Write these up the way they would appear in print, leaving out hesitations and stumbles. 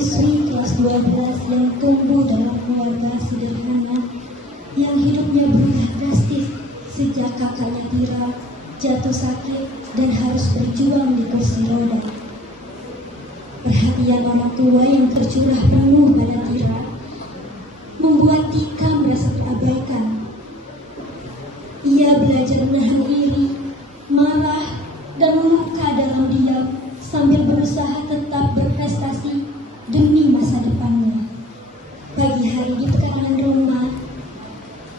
siswi kelas 12 yang tumbuh dalam keluarga sederhana yang hidupnya berubah drastis sejak kakaknya Tira jatuh sakit dan harus berjuang di kursi roda. Perhatian orang tua yang tercurah penuh pada Tira membuat Tika merasa terabaikan. Ia belajar menahan iri, marah, dan luka dalam diam sambil berusaha tetap berprestasi demi masa depannya. Pagi hari di pekarangan rumah,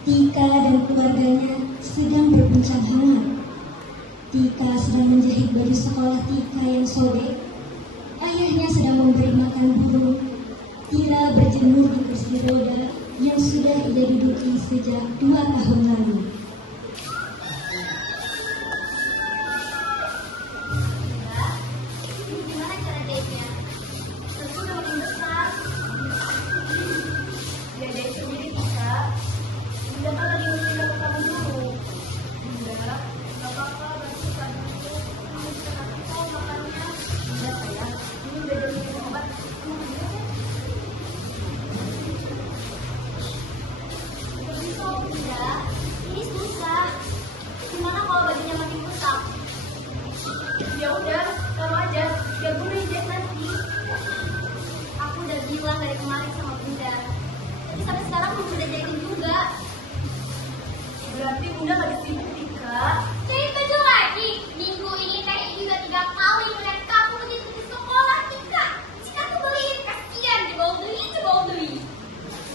Tika dan keluarganya sedang berbincang hangat. Tika sedang menjahit baju sekolah Tika yang sobek. Ayahnya sedang memberi makan burung. Tira berjemur di kursi roda yang sudah ia duduki sejak 2 tahun lalu. Ya udah, taruh aja, biar Bunda jahit nanti. Aku udah bilang dari kemarin sama Bunda, tapi sampai sekarang belum Bunda jahitin juga. Berarti Bunda lagi sibuk, Tika. Jahit baju lagi? Minggu ini Teh juga 3 kali ngeliat kamu begitu di sekolah, Tika. Jika aku beliin, kasihan jebol beli.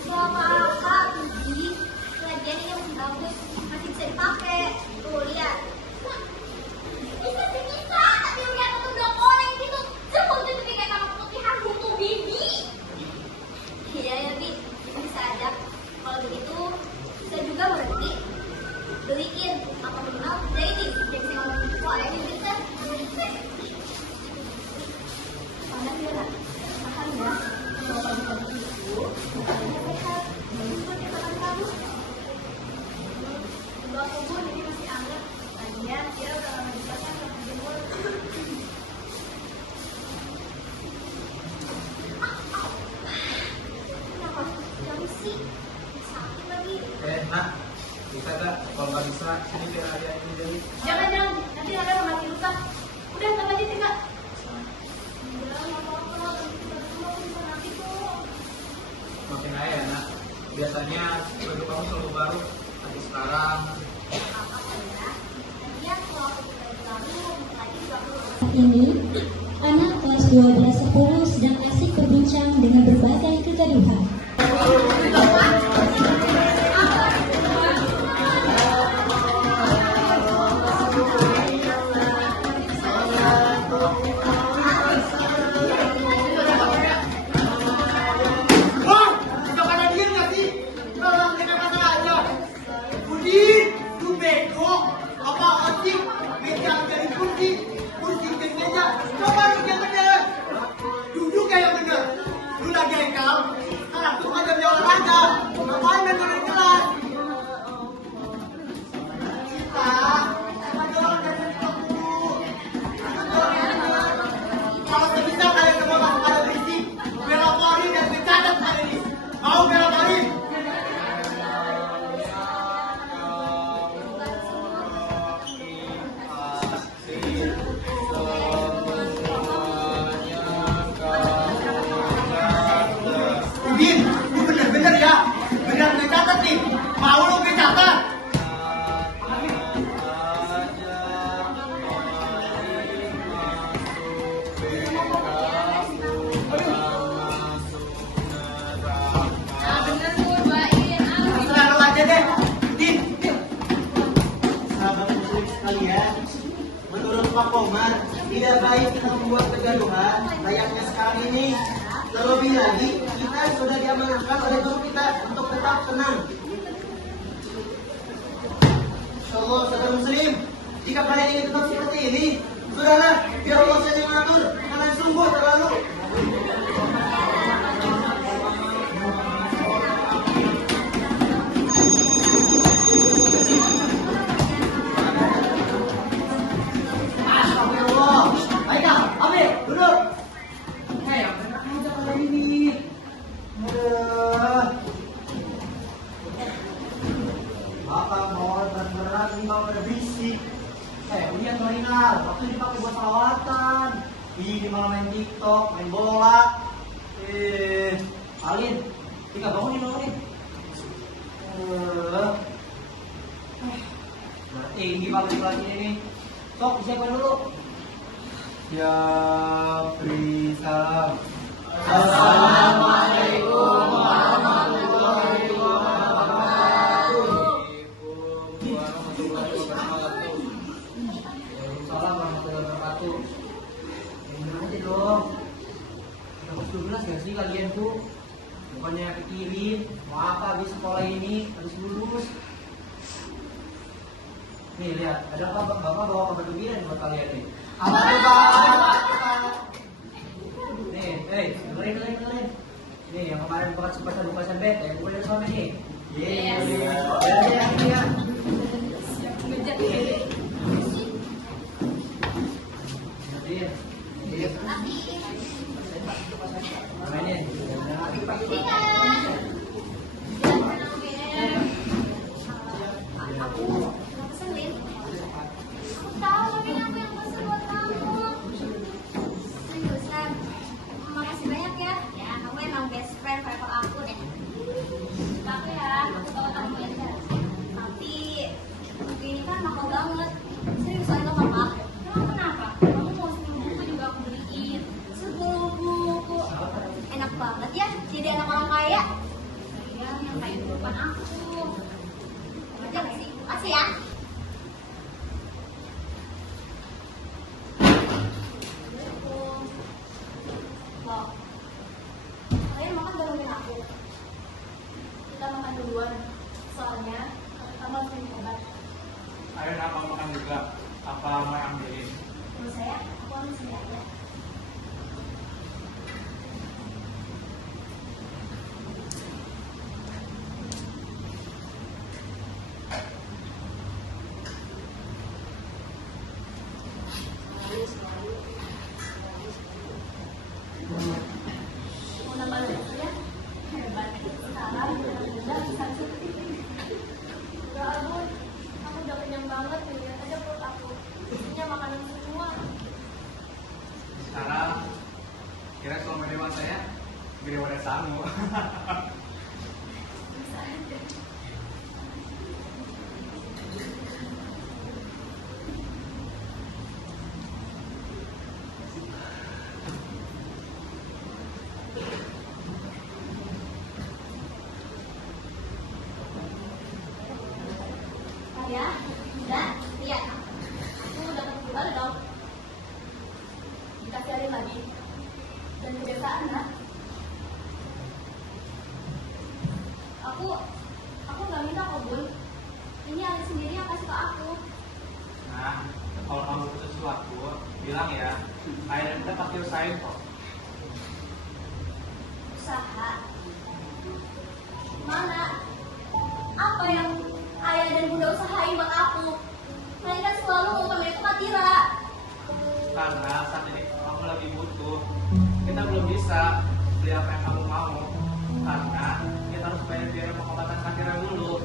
Gak apa-apa, Bibi. Lagian ini masih bagus, masih bisa dipakai. Tuh, lihat. Bisa, tapi udah aku udah koreng gitu. Jempol itu kayak sama putihan butuh Bibi. Iya ya, Bi. Bisa aja. Kalau begitu, bisa juga berarti beliin apa minimal jahitin. Jadi saya ngomong, wah ini bisa. Paham ya, Nak? Paham ya? Kalau pagi-pagi itu, makanya sehat. Bagus buat kesehatan kamu. Enggak kubur, ini masih anget. Lagian, dia udah lama disiapkan sama jemur. Kenapa? Kamu sih? Sakit lagi. Nak, bisa gak? Kalau nggak bisa, sini biar ada ini jadi. Jangan, nanti ada mati luka. Udah, tambah aja, Tika. Udah, nggak apa-apa. Kita semua bisa nanti kok. Makin aja ya, Nak. Biasanya baju kamu selalu baru, tapi sekarang Saat ini, anak kelas 12-10 sedang asik berbincang dengan berbagai kegaduhan. Menurut Pak Komar, tidak baik kita membuat kegaduhan layaknya sekarang ini. Terlebih lagi, kita sudah diamanahkan oleh guru kita untuk tetap tenang. Insyaallah, saudara muslim, jika kalian ingin tetap seperti ini, sudahlah, biar Allah saja yang mengatur. Kalian sungguh terlalu. Astagfirullah. Baiklah, ambil, duduk. Hei, yang enak aja kalian ini. malah pada berisik. Lihat Norinal, waktu dipakai buat salawatan. Ini malah main TikTok, main bola. Alin, Tika bangunin dong, Alin. Tinggi kalau di kelas ini nih. Sok, siapa dulu? Ya, beri salam. Assalamualaikum warahmatullahi wabarakatuh. Waalaikumsalam warahmatullahi wabarakatuh. Enak aja dong. Kampus 12 gak sih kalian tuh? Bukannya pikirin mau apa habis sekolah ini, habis lulus. Nih lihat, ada apa bapak bawa kabar gembira buat kalian nih. Apa tuh Pak? Nih, dengerin. Nih yang kemarin bukan bukasan bete, yang boleh suami nih. Ya. Banget ya, jadi anak orang kaya. Iya, yang kayak bukan aku. Aja sih, makasih ya. Loh, kalian makan gak nungguin aku? Kita makan duluan, soalnya kita harus minum obat. Ayo apa makan juga? Apa mau ambilin? Menurut saya, aku harus sendiri aja. Sekarang kira selama dewasa ya, gede wadah sangu. Ya, udah, lihat. Aku dapat keluar dong. Dikasih Alin lagi. Dan kebiasaan, nah. Aku nggak minta kok, Bun. Ini Alin sendiri yang kasih ke aku. Nah, kalau kamu butuh sesuatu, bilang ya. Ayah dan kita pasti usahain kok. Usaha. Mana? Apa yang ayah dan bunda usahain buat aku? Kalian kan selalu ngomongin itu Katira. Karena saat ini kamu lagi butuh, kita belum bisa beli apa yang kamu mau. Karena kita harus bayar biaya pengobatan Katira dulu.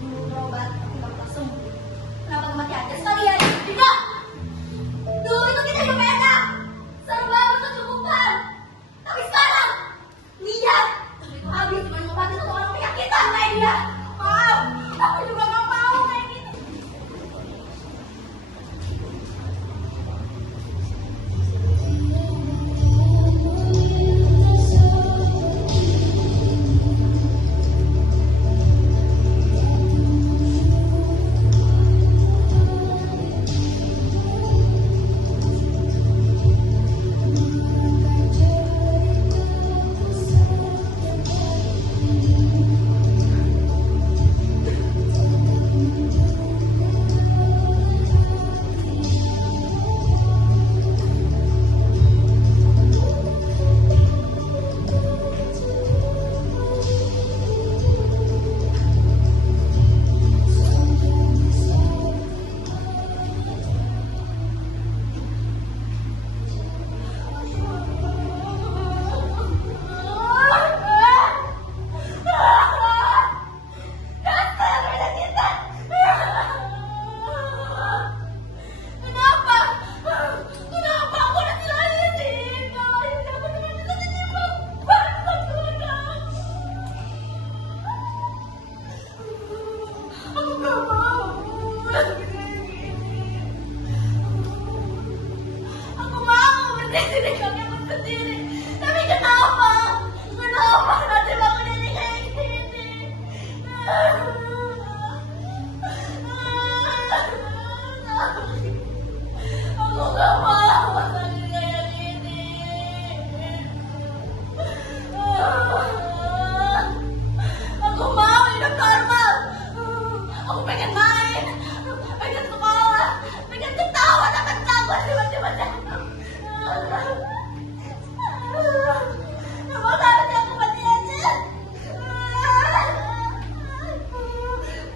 Berobat, tapi nggak pernah sembuh. Kenapa nggak mati aja sekalian? Tidak. Dulu itu kita juga enak. Serba berkecukupan. Tapi sekarang, lihat. Itu habis cuma ngobatin satu orang penyakitan kayak dia. Maaf, aku juga nggak mau kayak gitu. Aku gak mau sakit kayak gini. Aku mau hidup normal. Aku pengen main, pengen sekolah, pengen ketawa sama campur tiba-tiba datang. Kamu harusnya aku mati aja.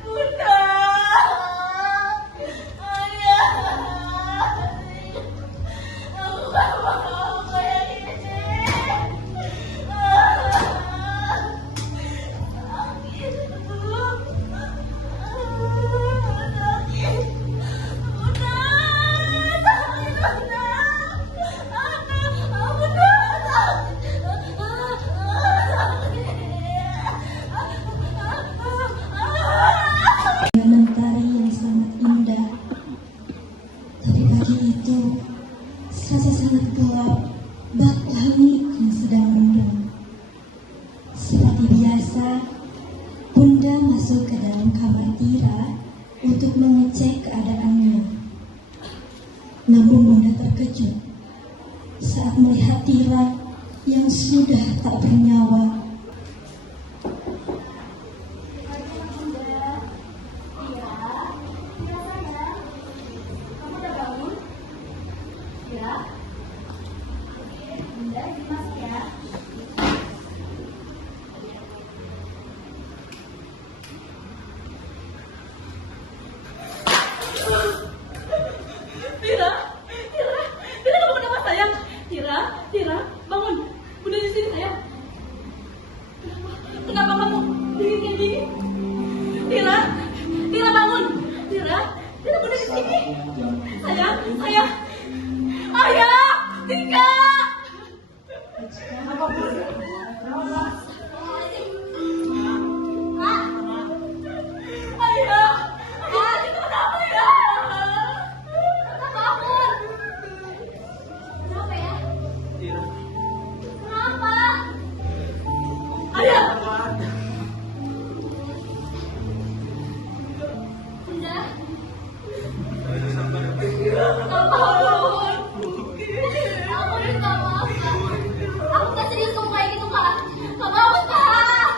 Bunda, ayah, aku gak mau kayak gini. Dengan tari yang sangat indah. Tapi pagi itu, rasa sangat gelap, bak langit yang sedang mendung. Seperti biasa, Bunda masuk ke dalam kamar Tira untuk mengecek keadaannya. Namun Bunda terkejut saat melihat Tira yang sudah tak bernyawa. Tira, kamu kenapa sayang? Tira, bangun. Bunda di sini sayang. Kenapa kamu dingin kayak gini? Tira, bangun. Tira, Bunda di sini. Sayang. Ayah, Tika. Ayah, itu kenapa ya? Bangun. Kenapa ya? Tira, Kenapa? Ayah. Bunda. Bangun. Aku minta maaf, Kak. Aku gak serius kamu kayak gitu, Kak. Kak, bangun, Kak.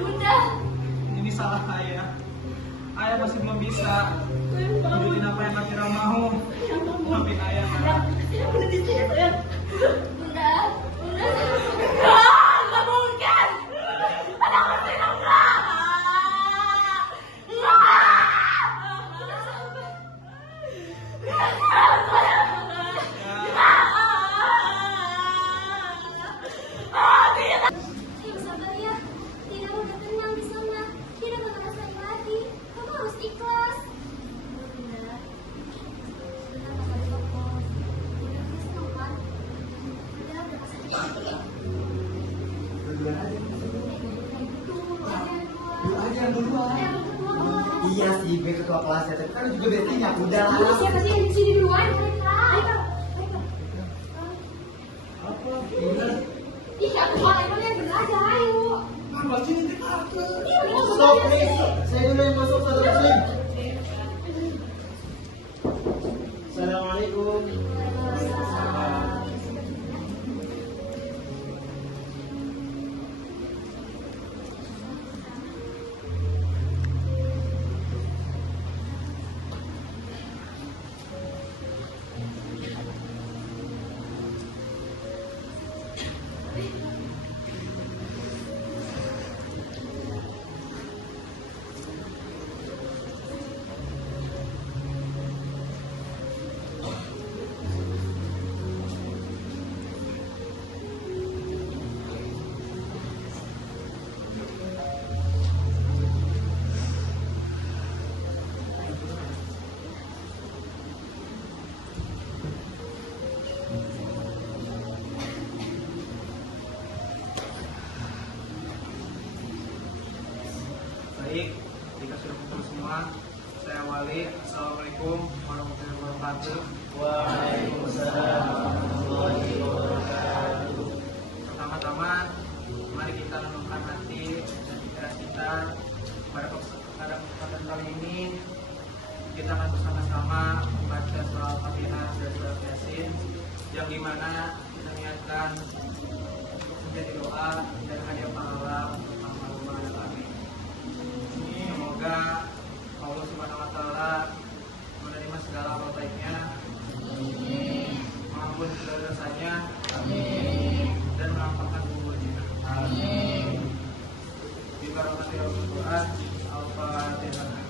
Bunda. ini salah ayah. Ayah masih belum bisa wujudin apa yang Kak Tira mau. Tapi ayah Bunda di sini, sayang. Bunda. Nggak mungkin. Ada apa sih, enggak. Yang sabar ya. Tidak udah tenang di sana. Tidak akan ngerasain lagi. Kamu harus ikhlas. Bunda. Bunda bakal dipokok. Bunda senang kan? Bunda udah pasang ya. Aja yang duluan. Iya sih, gue ketua kelasnya, tapi kan juga betinya udah Ini lah. siapa sih yang di sini duluan? Ayo. Apa? Gimana? Ih, aku malah itu yang bener aja, ayo. Stop please. Saya dulu yang masuk satu muslim. Assalamualaikum. Baik, jika sudah kumpul semua, saya awali. Assalamualaikum warahmatullahi wabarakatuh. Waalaikumsalam warahmatullahi wabarakatuh. Pertama-tama, mari kita renungkan hati dan pikiran pada kesempatan kali ini kita akan bersama-sama membaca surah Al-Fatihah dan surah Yasin, yang dimana kita niatkan menjadi doa dan hadiah pahala untuk amal-amal kami. Semoga Allah Subhanahu wa taala menerima segala amal baiknya, mengampuni segala dosanya, dan mengampangkan kuburnya. Di barokah Al-Quran, Al-Fatihah.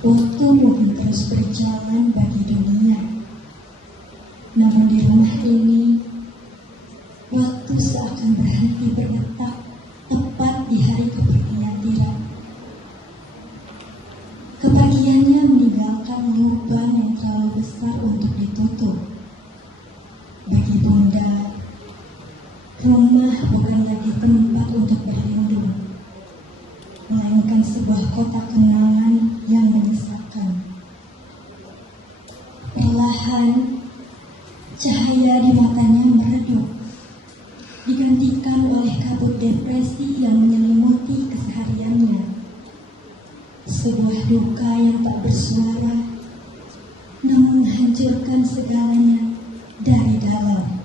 Waktu mungkin terus berjalan bagi dunia, namun di rumah ini, waktu seakan berhenti berdetak tepat di hari kepergian Dira. Kepergiannya meninggalkan lubang yang terlalu besar untuk ditutup. Bagi Bunda, rumah bukan lagi tempat untuk berlindung, melainkan sebuah kotak kenangan yang menyisakan. Perlahan, cahaya di matanya meredup, digantikan oleh kabut depresi yang menyelimuti kesehariannya. Sebuah duka yang tak bersuara, namun menghancurkan segalanya dari dalam.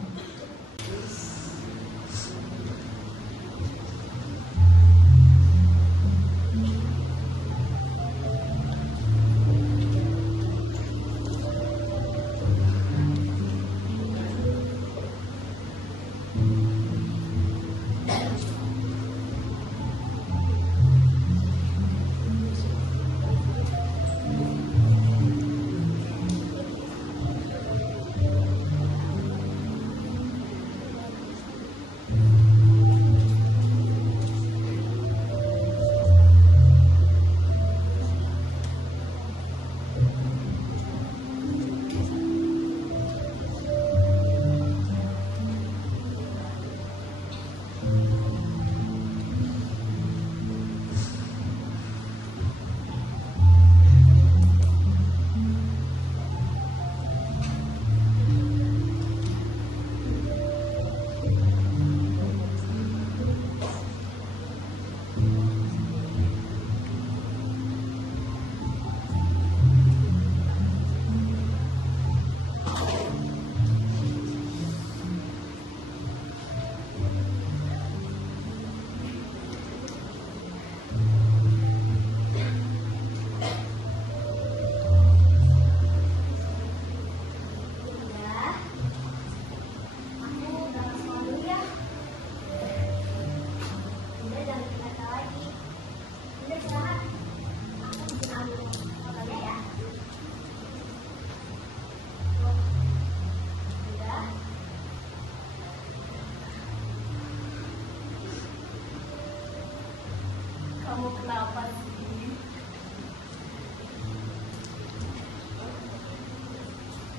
Kamu kenapa sih?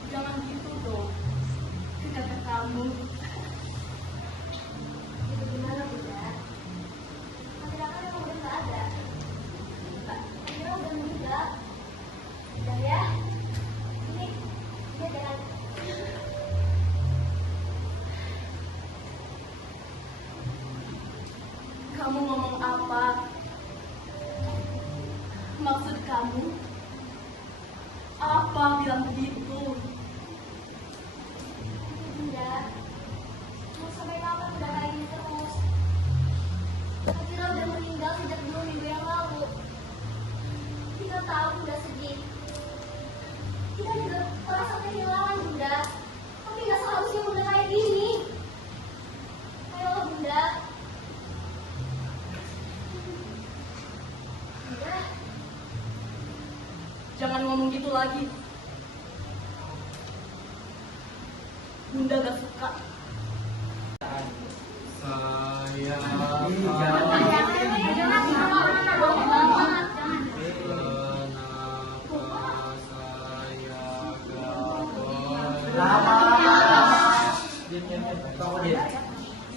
Jangan gitu dong. Kata kamu. Itu gimana, Bunda? Akhirnya kan udah nggak ada. Akhirnya udah meninggal. Udah ya. Ini dia jalan. Kamu ngomong apa? Maksud kamu? Apa bilang begitu? Bunda, mau sampai kapan udah kayak gini terus? Akira udah meninggal sejak 2 minggu yang lalu. Kita tahu Bunda sedih. Kita juga merasa kehilangan Bunda. Tapi nggak seharusnya Bunda kayak gini. Ayolah Bunda. Bunda. Jangan ngomong gitu lagi. Bunda gak suka. Saya Kamu deh.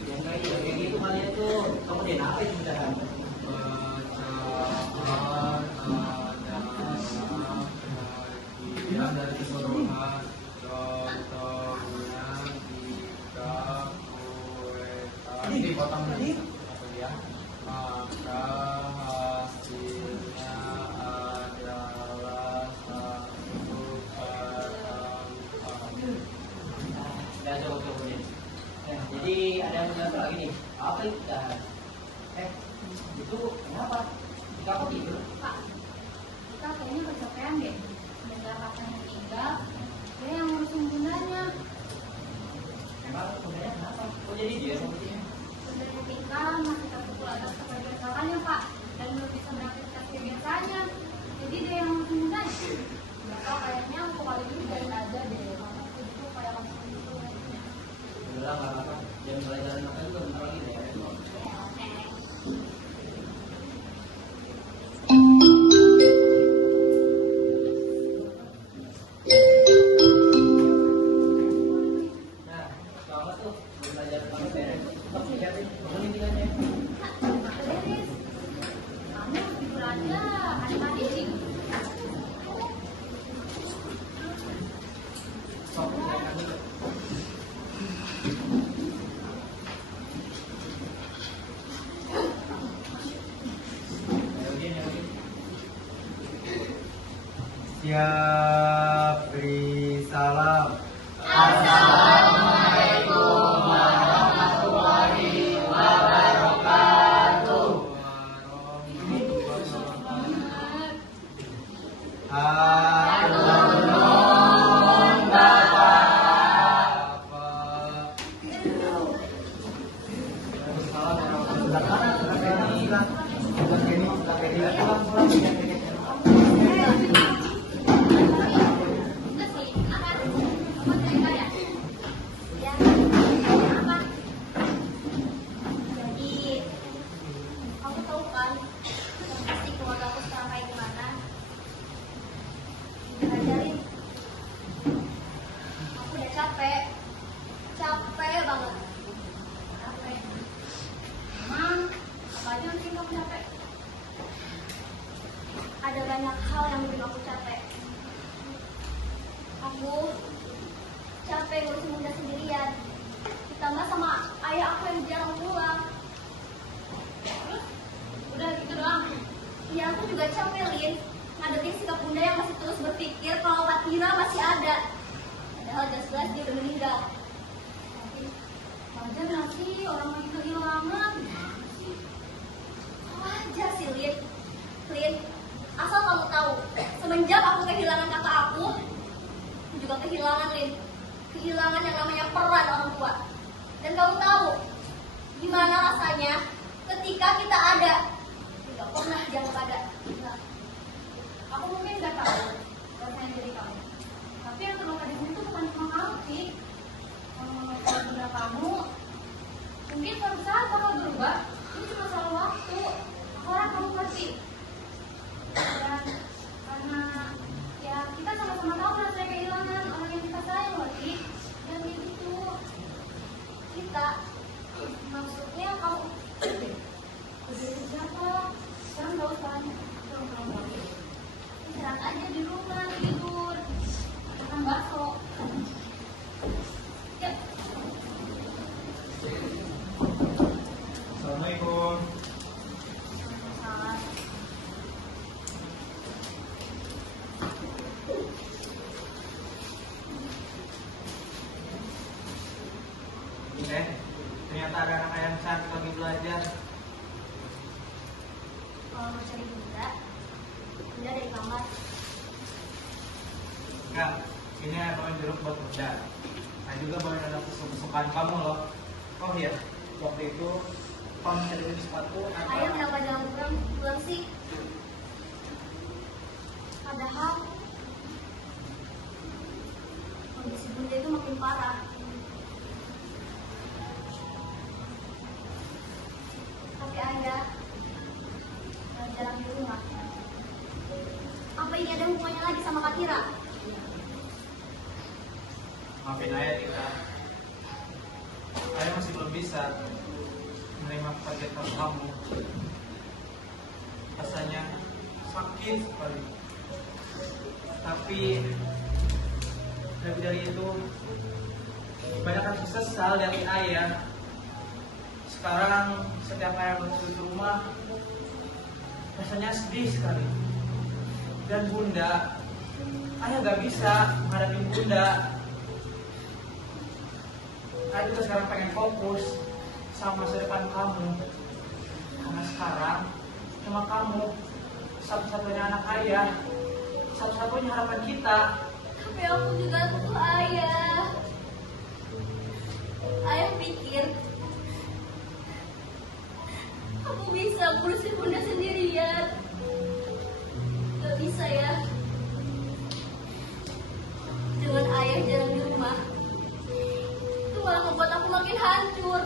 Yang kayak gitu kalian tuh. Kamu deh apa itu bacaan? bagian dari keseluruhan contohnya jika ini dipotong tadi ya, maka hasilnya adalah satu kata. Ya coba nih. Jadi ada yang bilang lagi nih. Apa itu dah? Itu kenapa? Kamu tidur? Pak, kita kayaknya kecapean deh. Semenjak kakaknya tinggal, dia yang ngurusin bundanya. Emang sebenarnya kenapa? Oh jadi dia ngurusinnya? Sebenarnya Tika masih takut keluarga seperti biasanya Pak, dan belum bisa beraktivitas kayak biasanya. Jadi dia yang ngurusin bundanya. Ya Pak, kayaknya aku kali ini biarin aja deh. Mamaku itu kayak langsung gitu. Udah nggak apa-apa. Jangan belajar makan juga bentar lagi deh. Ya, oke. Nah, kalau tuh belajar makan beres. Kamu lihatin, bangunin tinggalnya. Beres. Kamu tidur aja, adik-adik sih. Sok, lihat dulu. Siap, beri salam. Udah sih, apa? Apa cerita ya? Ya, apa? Jadi, kamu tahu kan, pasti keluarga aku sekarang kayak gimana? Ngajarin. Aku udah capek banget. Capek. Emang, apa aja yang bikin kamu capek? Ada banyak hal yang bikin aku capek. Aku capek ngurusin bunda sendirian. Ditambah sama ayah aku yang jarang pulang. Terus, udah gitu doang. Iya, aku juga capek, Lin. Ngadepin sikap bunda yang masih terus berpikir kalau Fatira masih ada. Padahal jelas-jelas dia udah meninggal. Tapi, wajar gak sih orang lagi kehilangan? Wajar sih, Lin. Lin, asal kamu tahu, semenjak aku kehilangan kakak aku juga kehilangan, Lin. Kehilangan yang namanya peran orang tua. Dan kamu tahu gimana rasanya ketika kita ada, tidak pernah dianggap ada. Nah, aku mungkin nggak tahu rasanya jadi kamu. Tapi yang terluka di sini tuh bukan cuma kamu sih. Kalau bunda kamu, mungkin suatu saat bakal berubah. Ini cuma masalah waktu. Aku harap kamu ngerti Kalau mau cari Bunda dari kamar. Enggak, ini emang jeruk buat Bunda. Nah juga bawain ada kesukaan kamu loh. Oh iya, waktu itu kamu cari sepatu Ayah kenapa jangan pulang sih? Padahal kondisi Bunda itu makin parah. Tapi Ayah jarang di rumah. Apa ini ada hubungannya lagi sama Kak Tira? Maafin ayah Tika. Ayah masih belum bisa menerima kepergian kamu. Rasanya sakit sekali. Tapi lebih dari itu, kebanyakan sesal dari ayah. Sekarang setiap ayah masuk ke rumah, rasanya sedih sekali. Dan Bunda, ayah gak bisa menghadapi Bunda. Ayah juga sekarang pengen fokus sama masa depan kamu. Karena sekarang cuma kamu satu-satunya anak ayah, satu-satunya harapan kita. Tapi aku juga butuh ayah. Ayah pikir aku bisa ngurusin Bunda sendirian. Gak bisa ya. Dengan ayah jarang di rumah, itu malah membuat aku makin hancur.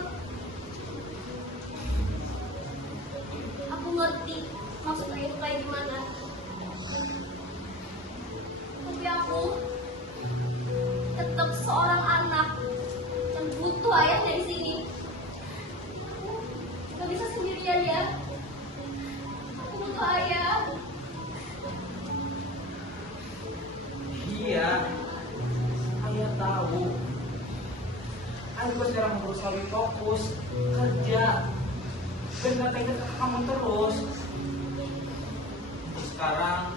Aku ngerti maksudnya itu kayak gimana. Tapi aku tetap seorang anak yang butuh ayahnya di sini. Gak bisa sendirian ya. Aku butuh ayah. Iya, ayah tahu. Ayah juga sekarang berusaha lebih fokus kerja dan gak tega ke kamu terus. Untuk sekarang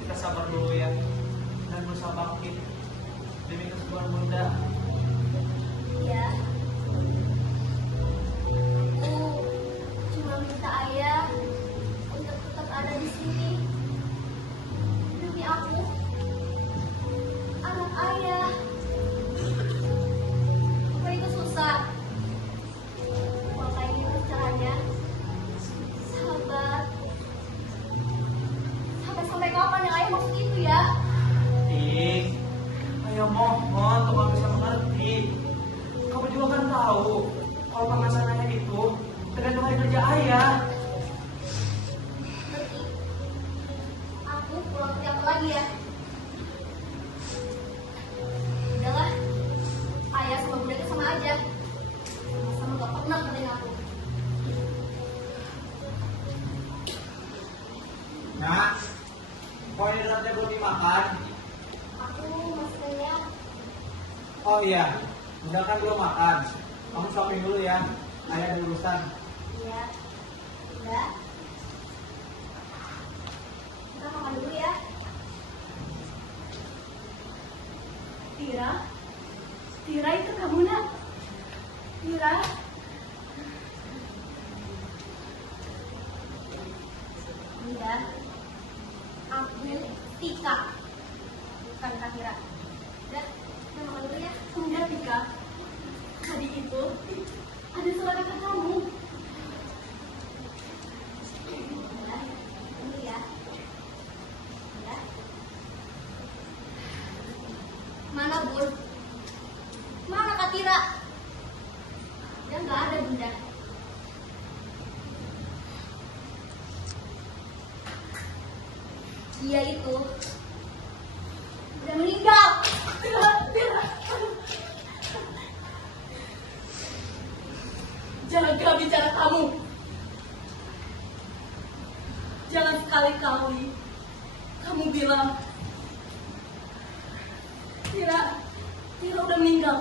kita sabar dulu ya dan berusaha bangkit demi kesembuhan Bunda. Ya. Aku cuma minta ayah untuk tetap ada di sini. Demi aku, anak ayah. Apa itu susah? Makanya itu caranya. Sabar. Sampai kapan ya ayah maksud itu ya? Tik, ayah mohon untuk kamu bisa mengerti. Kamu juga kan tahu kalau penghasilannya itu tergantung hari kerja ayah. Ngerti. Aku pulang kerja apa lagi ya? Udahlah, ayah sama bunda itu sama aja. Sama gak pernah ngertiin aku. Nak, kok ini donatnya belum dimakan? Aku masih kenyang. Oh iya, Bunda kan belum makan. Kamu shopping dulu ya, ayah ada urusan. Iya. Udah. Kita makan dulu ya. Tira? Tira itu kamu nak? Tira? Iya. Aku Tika. Bukan Kak Tira. Udah, kita makan dulu ya. Enggak Tika. Tadi itu ada suara kata kamu. Udah, ini ya. Udah. Mana Bun? Mana Kak Tira? Udah nggak ada Bunda. Dia itu udah meninggal. Jangan kau bicara kamu. Jangan sekali-kali kamu bilang Tira udah meninggal.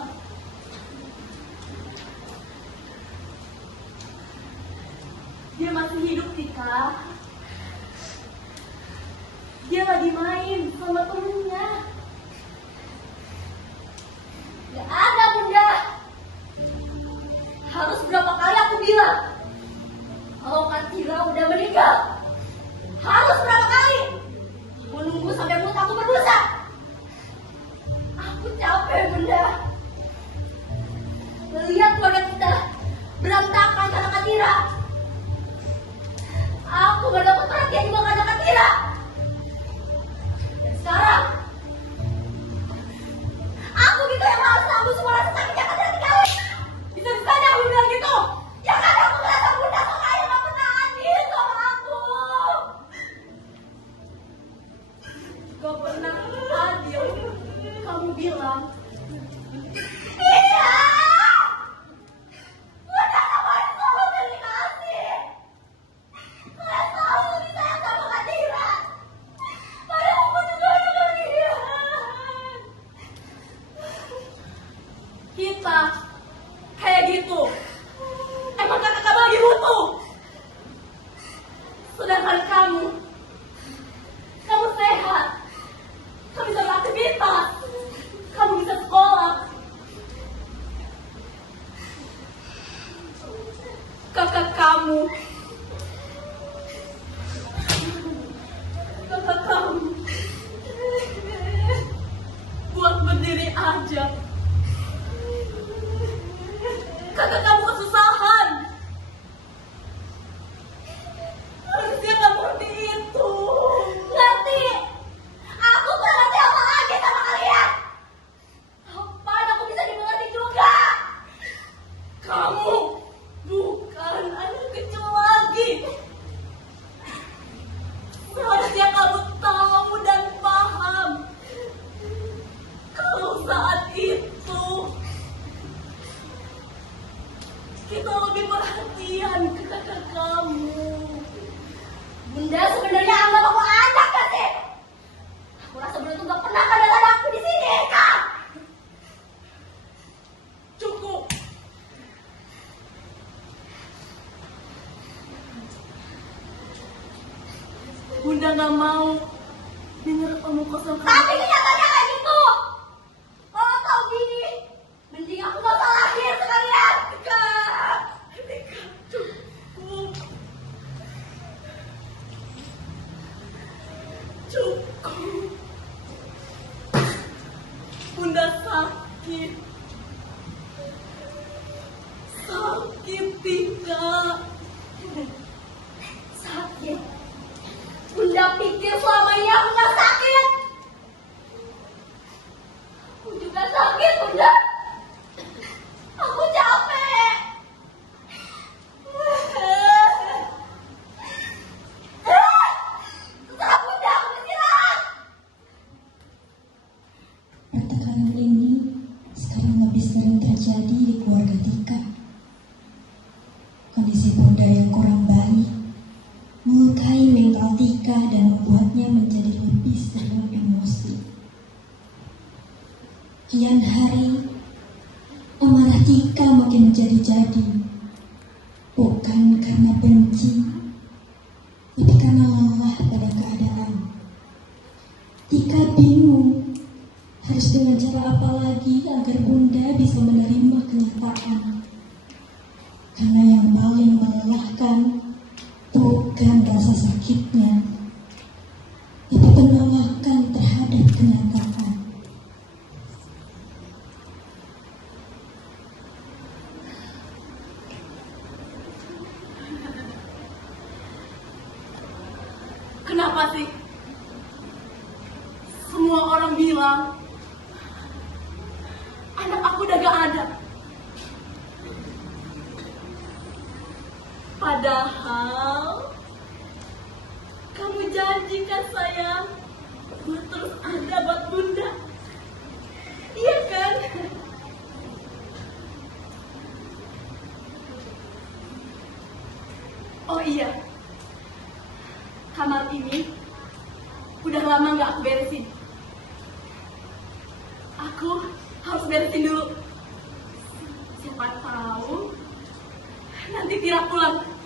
Dia masih hidup, Tika. Dia lagi main sama temennya. Gak ada Bunda. Harus berapa kali aku bilang kalau Kak Tira udah meninggal. meninggal. Harus berapa kali aku nunggu sampai mulut aku berbusa. Aku capek, Bunda. Melihat keluarga kita berantakan karena Katira. Aku gak dapat perhatian juga karena Katira. Dan sekarang aku gitu yang harus tanggung semua rasa sakit yang Katira tinggalin. Bisa-bisanya aku bilang gitu. Yang ada aku merasa Bunda sama ayah gak pernah adil sama aku. Gak pernah adil. Kamu bilang iya. Bunda sama itu selalu terima kasih. Kalian selalu lebih sayang sama Katira. Padahal aku juga ada kalian. Kita kayak gitu. Emang kakak kamu lagi butuh. Sedangkan kamu sehat. Kamu bisa beraktivitas. Kamu bisa sekolah. Kakak kamu buat berdiri aja. Kakak kamu kesusahan. Harusnya kamu ngerti itu. Ngerti? Aku gak ngerti apa lagi sama kalian. Kapan aku bisa dimengerti juga? Kamu bukan anak kecil lagi. Seharusnya kamu tahu dan paham kalau saat itu kita lebih perhatian ke kakak kamu. Bunda sebenarnya anggap aku anak gak sih? Aku rasa Bunda tuh gak pernah ada aku di sini, Kak. Cukup. Bunda gak mau dengar kamu kosong. Tapi kenyataannya kayak gitu. Kalau tau gini, mending aku gak usah lahir sekalian. Kak, cukup. Cukup. Bunda sakit. Sakit, Tika. Sakit. Bunda pikir selama ini aku gak sakit. Aku juga sakit, Bunda. Aku capek. Terserah Bunda, aku istirahat. Pertekanan ini sekarang lebih sering terjadi di keluarga Tika. Kondisi Bunda yang kurang baik melukai mental Tika dan membuatnya menjadi lebih sering emosi. Kian hari, amarah Tika makin menjadi-jadi. Bukan karena benci, tapi karena lelah pada keadaan. Tika bingung harus dengan cara apa lagi agar Bunda bisa menerima kenyataan. Karena yang paling melelahkan bukan rasa sakitnya, tapi penolakan terhadap kenyataan. Kenapa sih? Semua orang bilang anak aku udah gak ada. Padahal kamu janjikan sayang buat terus ada buat Bunda. Iya kan? Oh iya, kamar ini udah lama gak aku beresin. Aku harus beresin dulu. Siapa tahu nanti Tira pulang.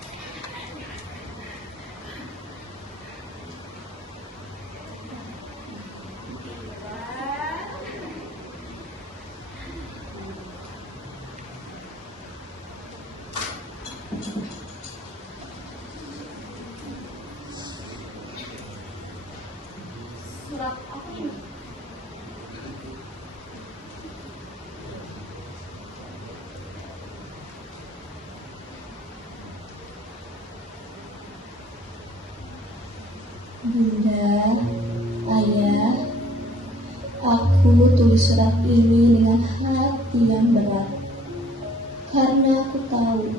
surat aku ini. Bunda, Ayah, aku tulis surat ini dengan hati yang berat. Karena aku tahu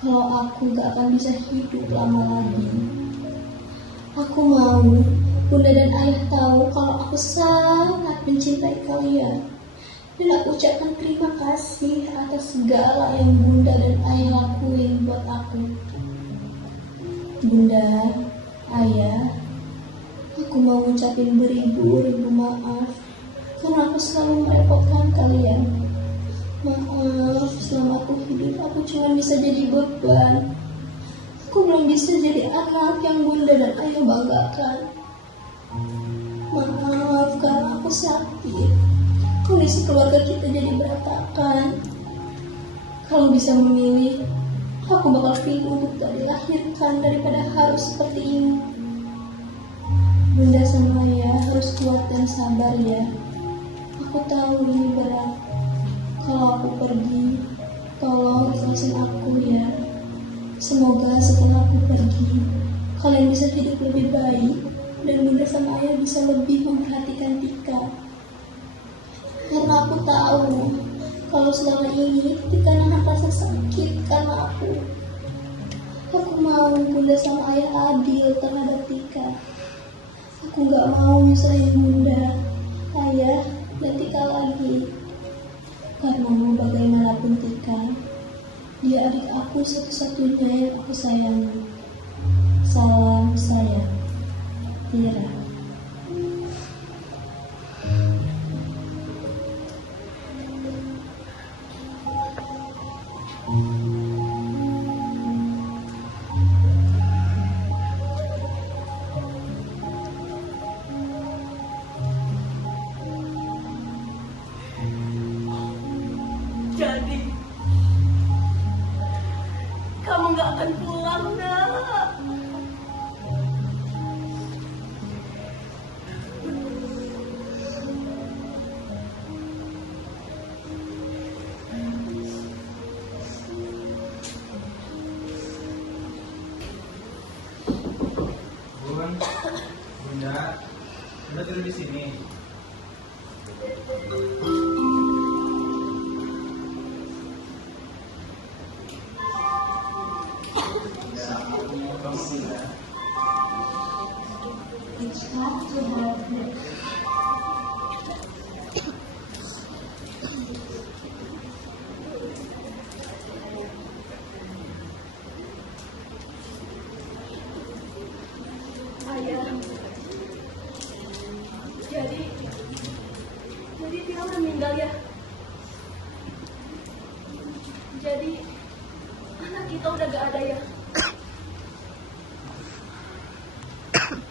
kalau aku gak akan bisa hidup lama lagi. Aku mau Bunda dan Ayah tahu kalau aku sangat mencintai kalian. Dan aku ucapkan terima kasih atas segala yang Bunda dan Ayah lakuin buat aku. Bunda, Ayah, aku mau ngucapin beribu-ribu maaf karena aku selalu merepotkan kalian. Maaf, selama aku hidup aku cuma bisa jadi beban. Aku belum bisa jadi anak yang Bunda dan Ayah banggakan. Maaf karena aku sakit. Kondisi keluarga kita jadi berantakan. Kalau bisa memilih, aku bakal pilih untuk tak dilahirkan daripada harus seperti ini. Bunda sama Ayah harus kuat dan sabar ya. Aku tahu ini berat. Kalau aku pergi, tolong ikhlasin aku ya. Semoga setelah aku pergi, kalian bisa hidup lebih baik dan Bunda sama Ayah bisa lebih memperhatikan Tika. Karena aku tahu kalau selama ini Tika nahan rasa sakit karena aku. Aku mau Bunda sama Ayah adil terhadap Tika. Aku gak mau nyusahin Bunda, Ayah, dan Tika lagi. Karena mau bagaimanapun Tika, dia adik aku satu-satunya yang aku sayangi. Salam sayang, Tira. Jadi, kamu gak akan pulang, nak. Bunda, Bunda tidur di sini. It's hard to have it. Ayah, jadi Tira meninggal ya. Jadi anak kita udah gak ada ya.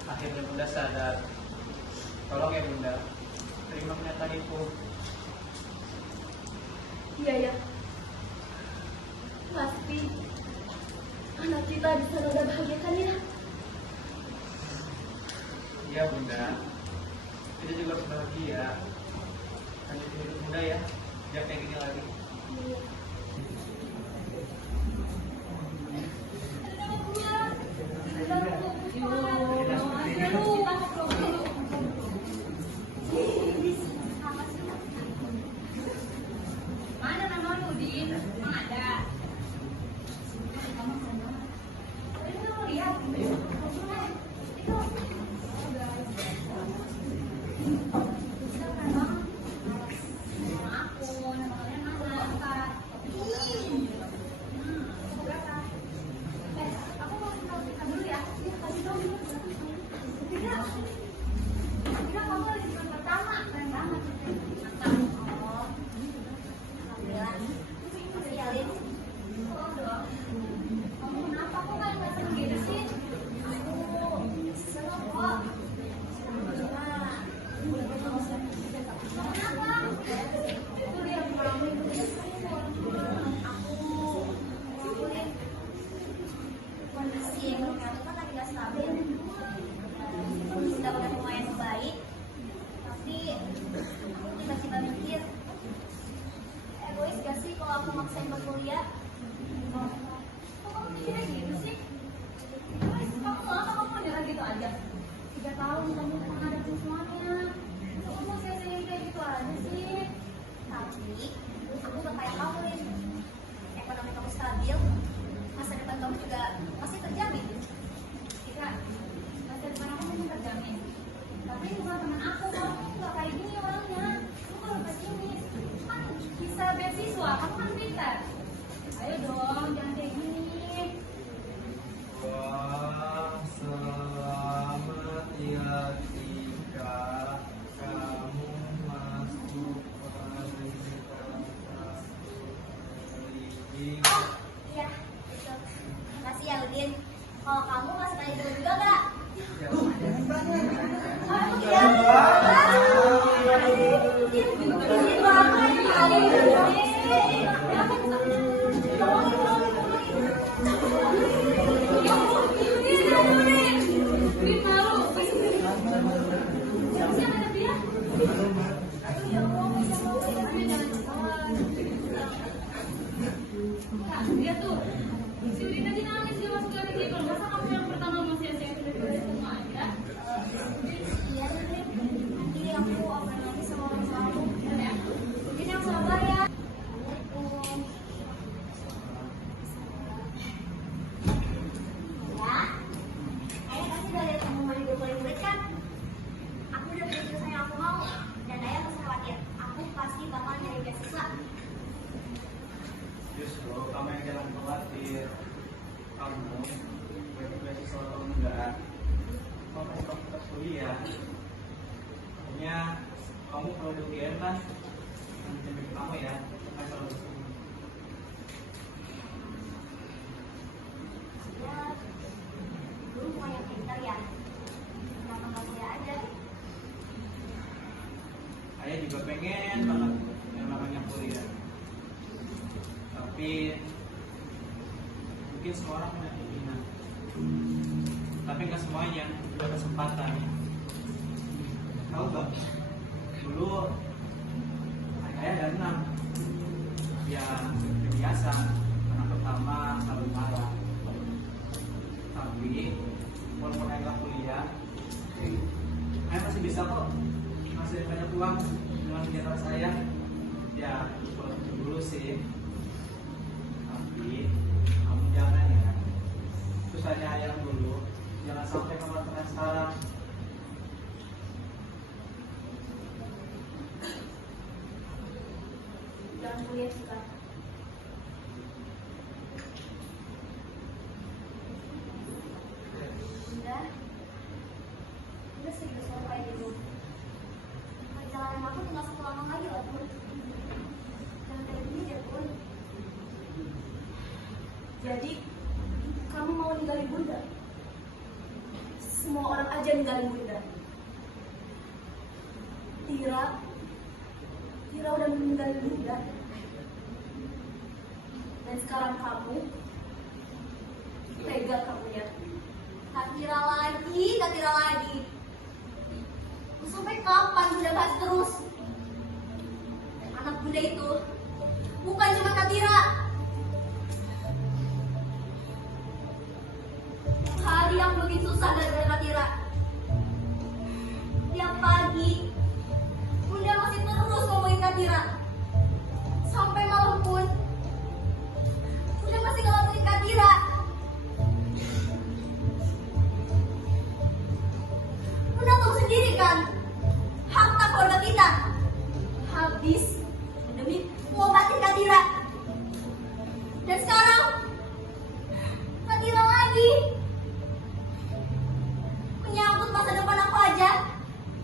Akhirnya Bunda sadar. Tolong ya Bunda, terima kenyataan itu. Iya ya. Pasti anak kita di sana udah bahagia kan ya. Iya Bunda, kita juga harus bahagia. Lanjutin hidup Bunda ya, jangan kayak gini lagi. Mana namamu, Din? Emang ada? Ini kamu lihat. Itu. Nama aku, nama kalian mana? aja. 3 tahun kamu menghadapi semuanya. Kok mau saya kayak gitu aja sih? Tapi aku gak kayak kamu nih. Ekonomi kamu stabil, masa depan kamu juga masih terjamin. Kira masa depan aku memang terjamin. Tapi bukan teman aku, kamu gak kayak gini orangnya. Kamu kalau kayak gini, kan bisa beasiswa, kamu kan pintar. Ayo dong, jangan kayak gini. Wah, selamat ya Tika, kamu masuk Oh, iya, itu. Makasih ya Udin. Kalau kamu masih tanya dulu juga nggak? Oh, Dia tuh, si Udin tadi nangis dia masuk ke keeper. Masa kamu yang pertama masih saya sudah semua aja? iya Udin. Nanti aku obrol lagi sama orang tua aku. Ya, Udin yang sabar ya. Assalamualaikum. Ya, ayah pasti udah lihat kamu mau hidup murid kan? Aku udah beli jurusan yang aku mau. Dan ayah nggak usah khawatir. Aku pasti bakal nyari beasiswa. Justru kamu yang jangan khawatir. Kamu beasiswa atau enggak, kamu tetap kuliah. Pokoknya kamu kalau di UGM kan nanti kamu ya, kan selalu disini. Ya, dulu bukan yang pintar ya. Kenapa nggak kuliah aja? Ayah juga pengen banget yang namanya kuliah. Tapi mungkin semua orang punya keinginan. Tapi nggak semuanya juga kesempatan. Tahu gak? Dulu ayah ada 6. Ya seperti biasa. Anak pertama selalu marah. Tapi walaupun ayah nggak kuliah, ayah masih bisa kok. Masih ada banyak uang dengan kegiatan saya. Ya dulu sih. Tapi kamu jangan ya. Susahnya ayah dulu. Jangan sampai kamu tekan sekarang. Jangan kuliah juga. Udah serius mau kayak gitu. Perjalanan aku tinggal 1 langkah lagi loh Bun. Jangan kayak gini deh Bun. Jadi, kamu mau ninggalin Bunda? Semua orang aja ninggalin Bunda. Tira udah meninggalin Bunda. Dan sekarang kamu tega kamu ya. Tak kira lagi. Mau sampai kapan Bunda bahas terus? Anak Bunda itu bukan cuma Kak Tira. Hari yang bikin susah gara-gara Kak Tira. Tiap pagi Bunda masih terus ngomongin Kak Tira. Sampai malam pun Bunda masih ngomongin Kak Tira. Bunda tahu sendiri kan, harta keluarga kita habis demi mengobatin Kak Tira. Dan sekarang Kak Tira lagi menyangkut masa depan aku aja.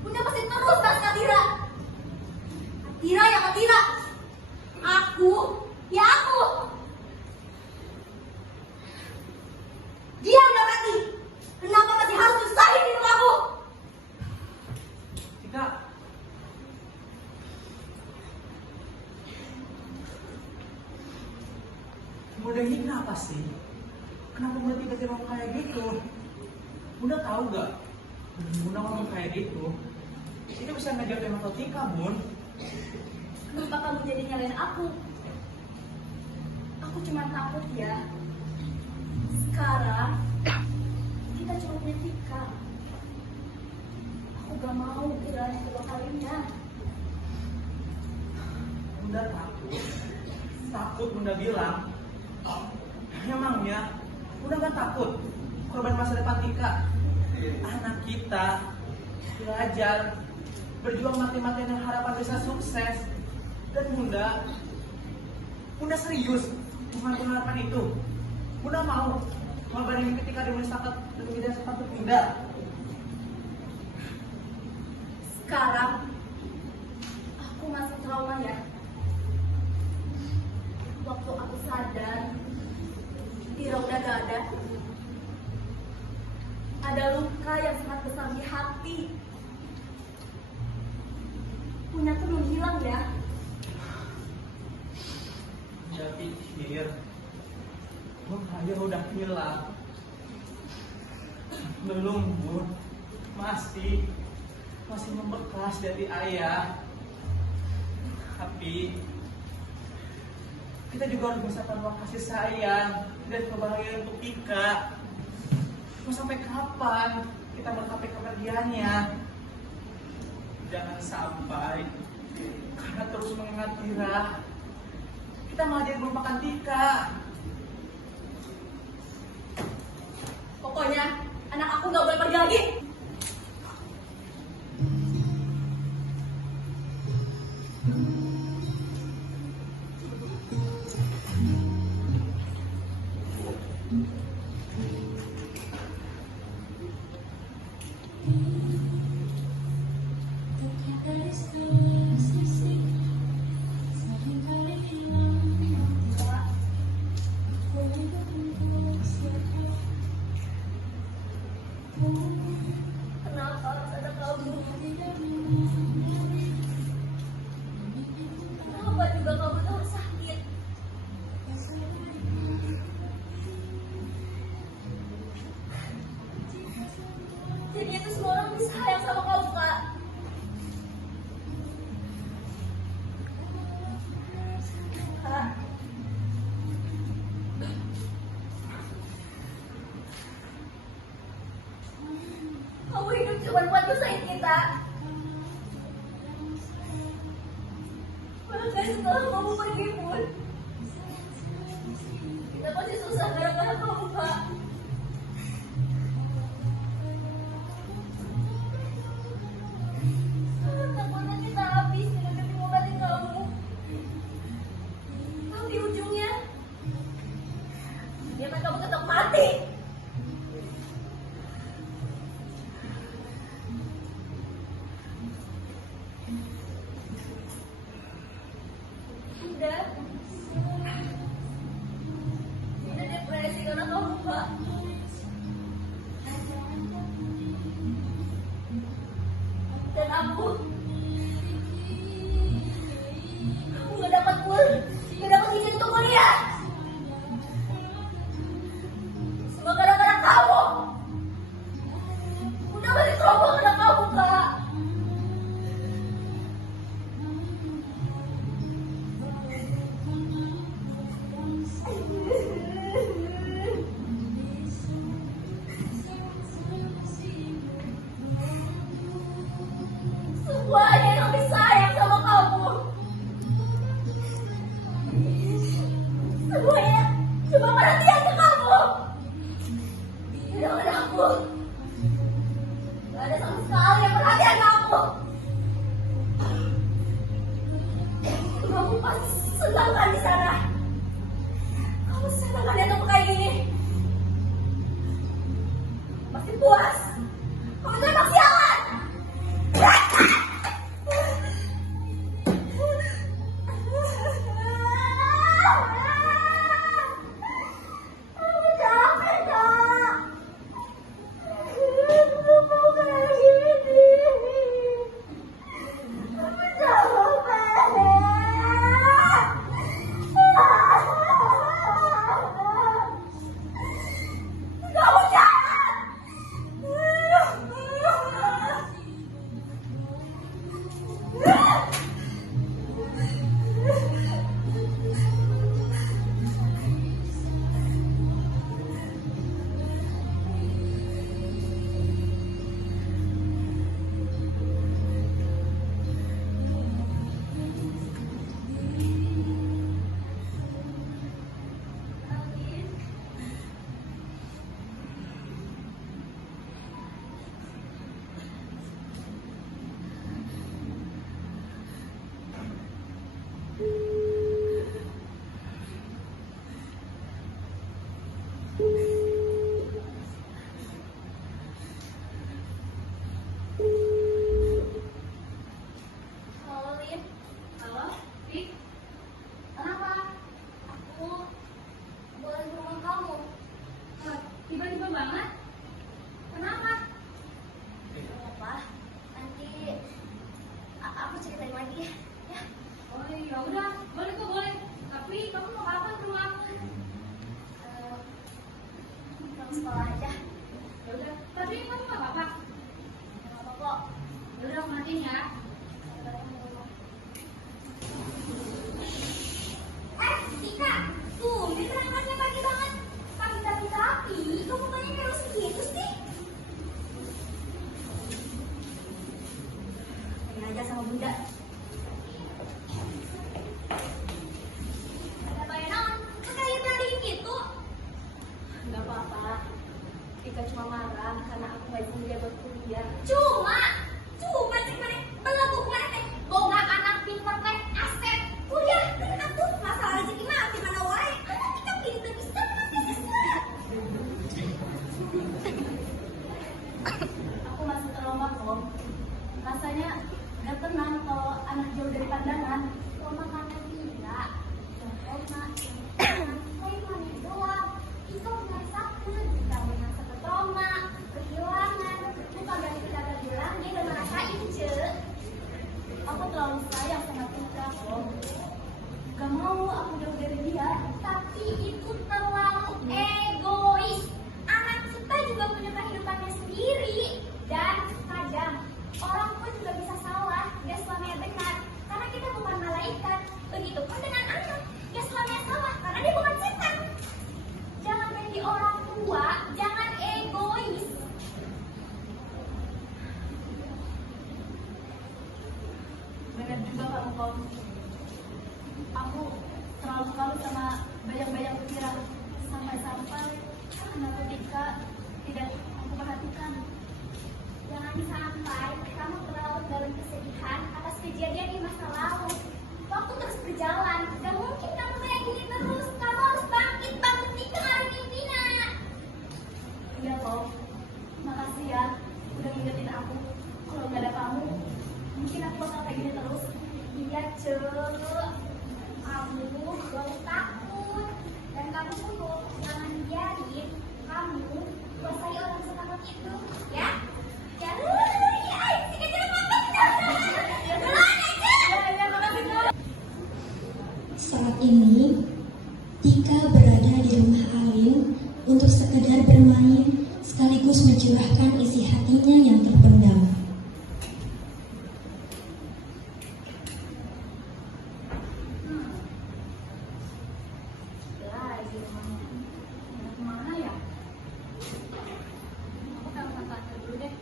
Bunda masih terus bahas Kak Tira. Kak Tira. Aku, ya aku. Diam udah mati. Kenapa masih harus nyusahin hidup aku? Tika, Bunda ini kenapa sih? Kenapa Bunda tiba-tiba kayak gitu? Bunda tahu gak? Bunda ngomong kayak gitu, itu bisa ngajak matematika, Bun. Kenapa kamu jadi nyalain aku? Aku cuma takut ya. Sekarang kita cuma punya Tika. juga mau kehilangan yang kedua kalinya. Bunda takut. Takut Bunda bilang. Emangnya Bunda gak takut korban masa depan Tika? Anak kita belajar, berjuang mati-matian yang harapan bisa sukses. Dan Bunda serius mengambil harapan itu. Bunda mau mengabari ketika dia mencatat dan tidak sepatut Bunda. Sekarang aku masih trauma ya. Waktu aku sadar Tira udah gak ada. Ada luka yang sangat besar di hati. Punya tuh belum hilang ya. Dia pikir Ayah udah hilang. Belum, Bun. Masih membekas dari ayah. Tapi kita juga harus bisa taruh kasih sayang dan kebahagiaan untuk Tika. Mau sampai kapan kita berkapai kepergiannya? Jangan sampai karena terus mengingat Tira, kita malah jadi melupakan Tika. Pokoknya anak aku gak boleh pergi lagi. Kenapa harus ada kamu? Kenapa juga kamu tuh harus sakit? Jadi itu semua orang bisa sayang sama kamu, Kak. Kak. Kamu hidup cuma buat nyusahin kita. Bahkan setelah kamu pergi pun, kita masih susah gara-gara kamu, Kak. Takutnya kita habis dengan demi ngobatin kamu. Tapi ujungnya, dia kamu tetap mati. Udah depresi karena kamu, Pak. Dan aku gak dapat izin untuk kuliah. Semua gara-gara kamu. Udah balik trauma karena kamu, Kak. Semuanya yang lebih sayang sama kamu. Semuanya cuma perhatian ke kamu. Tidak ada aku. Gak ada sama sekali yang perhatian kamu. Kamu pasti senang kan di sana. Kamu senang kan lihat aku kayak gini. Pasti puas. Kamu tuh emang sialan. Aku capek, Kak. Aku mau kayak gini. sama bunda. Ada bayar naon? Sekali tadi gitu. Nggak apa-apa. Tika cuma marah karena aku nggak izin dia buat kuliah. Cuma cik mana belebuk mana teh boga anak pinter teh aset kuliah kan atuh masalah rezeki mah di mana wae anak kita pinter bisa Aku masih trauma kok. Rasanya nggak tenang kalau anak jauh dari pandangan. Trauma karena tidak trauma doang itu benar sakit kita merasa trauma kehilangan bukan dari kita bilang dia udah ngerasain cek. Aku terlalu sayang sama Tika kok. Gak mau aku jauh dari dia. Tapi itu terlalu egois. Anak kita juga punya kehidupannya sendiri. Dan kadang orang pun juga bisa salah. Gak selamanya benar. Karena kita bukan malaikat. Begitupun dengan anak. Gak selamanya salah. Karena dia bukan setan. Jangan jadi orang tua. Jangan egois. Benar juga kamu kok. Aku terlalu kalut sama bayang-bayang pikiran sampai-sampai anak Tika tidak aku perhatikan. Jangan sampai kamu terlalu dalam kesedihan atas kejadian di masa lalu. Waktu terus berjalan. Gak mungkin kamu kayak gini terus. Kamu harus bangkit. Bangkit kemarin mimpinya. Iya kok. Makasih ya udah ngingetin aku. Kalau nggak ada kamu, mungkin aku bakal kayak gini terus. Iya cek. Kamu gak usah takut. Dan kamu pun jangan biarin kamu kuasai orang setakut itu. Ya? Ya. Sini aja makan. Duluan aja. Saat ini, Tika berada di rumah Alim untuk sekedar bermain sekaligus mencurahkan isi hatinya yang terpendam. Lagi rumahnya. Mau kemana ya? Aku telepon tante dulu deh.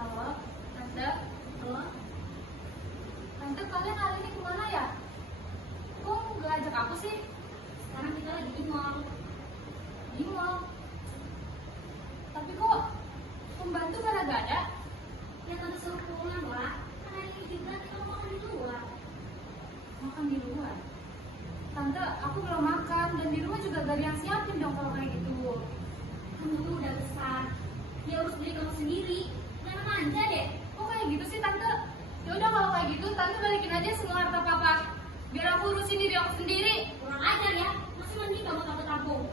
Halo, tante. Halo. Tante, kalian hari ini kemana ya? Kok nggak ajak aku sih? Sekarang kita lagi di mall. Di mall. Tapi kok pembantu pada gak ada? Ya tante suruh pulang lah. Karena ini juga kita makan di luar. Makan di luar. Tante, aku belum makan dan di rumah juga gak ada yang siapin dong kalau kayak gitu. Kamu tuh udah besar. Dia harus beli kamu sendiri. Jangan manja deh. Kok kayak gitu sih tante? Ya udah kalau kayak gitu tante balikin aja semua harta papa. Biar aku urusin diri aku sendiri. Kurang ajar ya. Masih mending kamu tampung-tampung.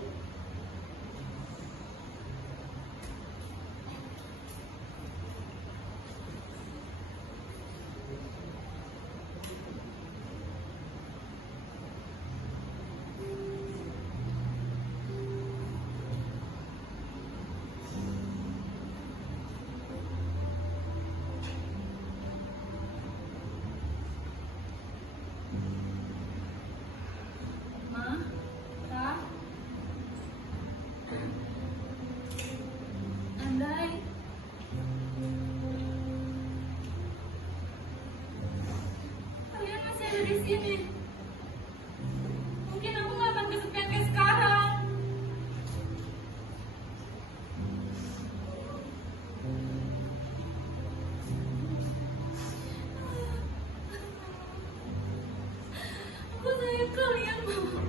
Ma, Pa, andai kalian masih ada di sini, mungkin aku gak akan kesepian kayak sekarang. Aku sayang kalian, Mama.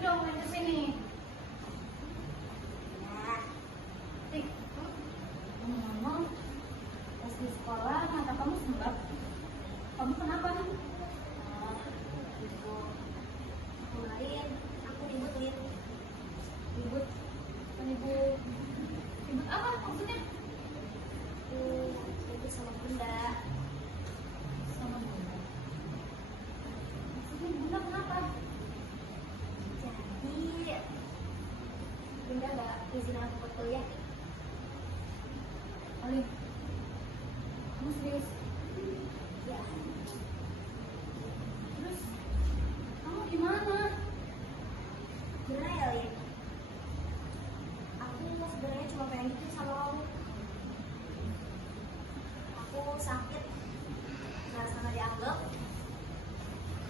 dong main kesini. Nah, Tik, ngomong pas di sekolah mata kamu sembab. Kamu kenapa nih? ibu kemarin aku ribut Lin. Ribut? Ribut? Ribut apa maksudnya? Aku ribut sama bunda. Sama bunda. Maksudnya bunda kenapa? Jadi bunda gak izin aku buat kuliah. Oleh, kamu serius? Ya, Terus kamu gimana? gimana ya Lin? Aku sebenarnya cuma pengen gitu sama kamu. Aku sakit, merasa gak dianggap,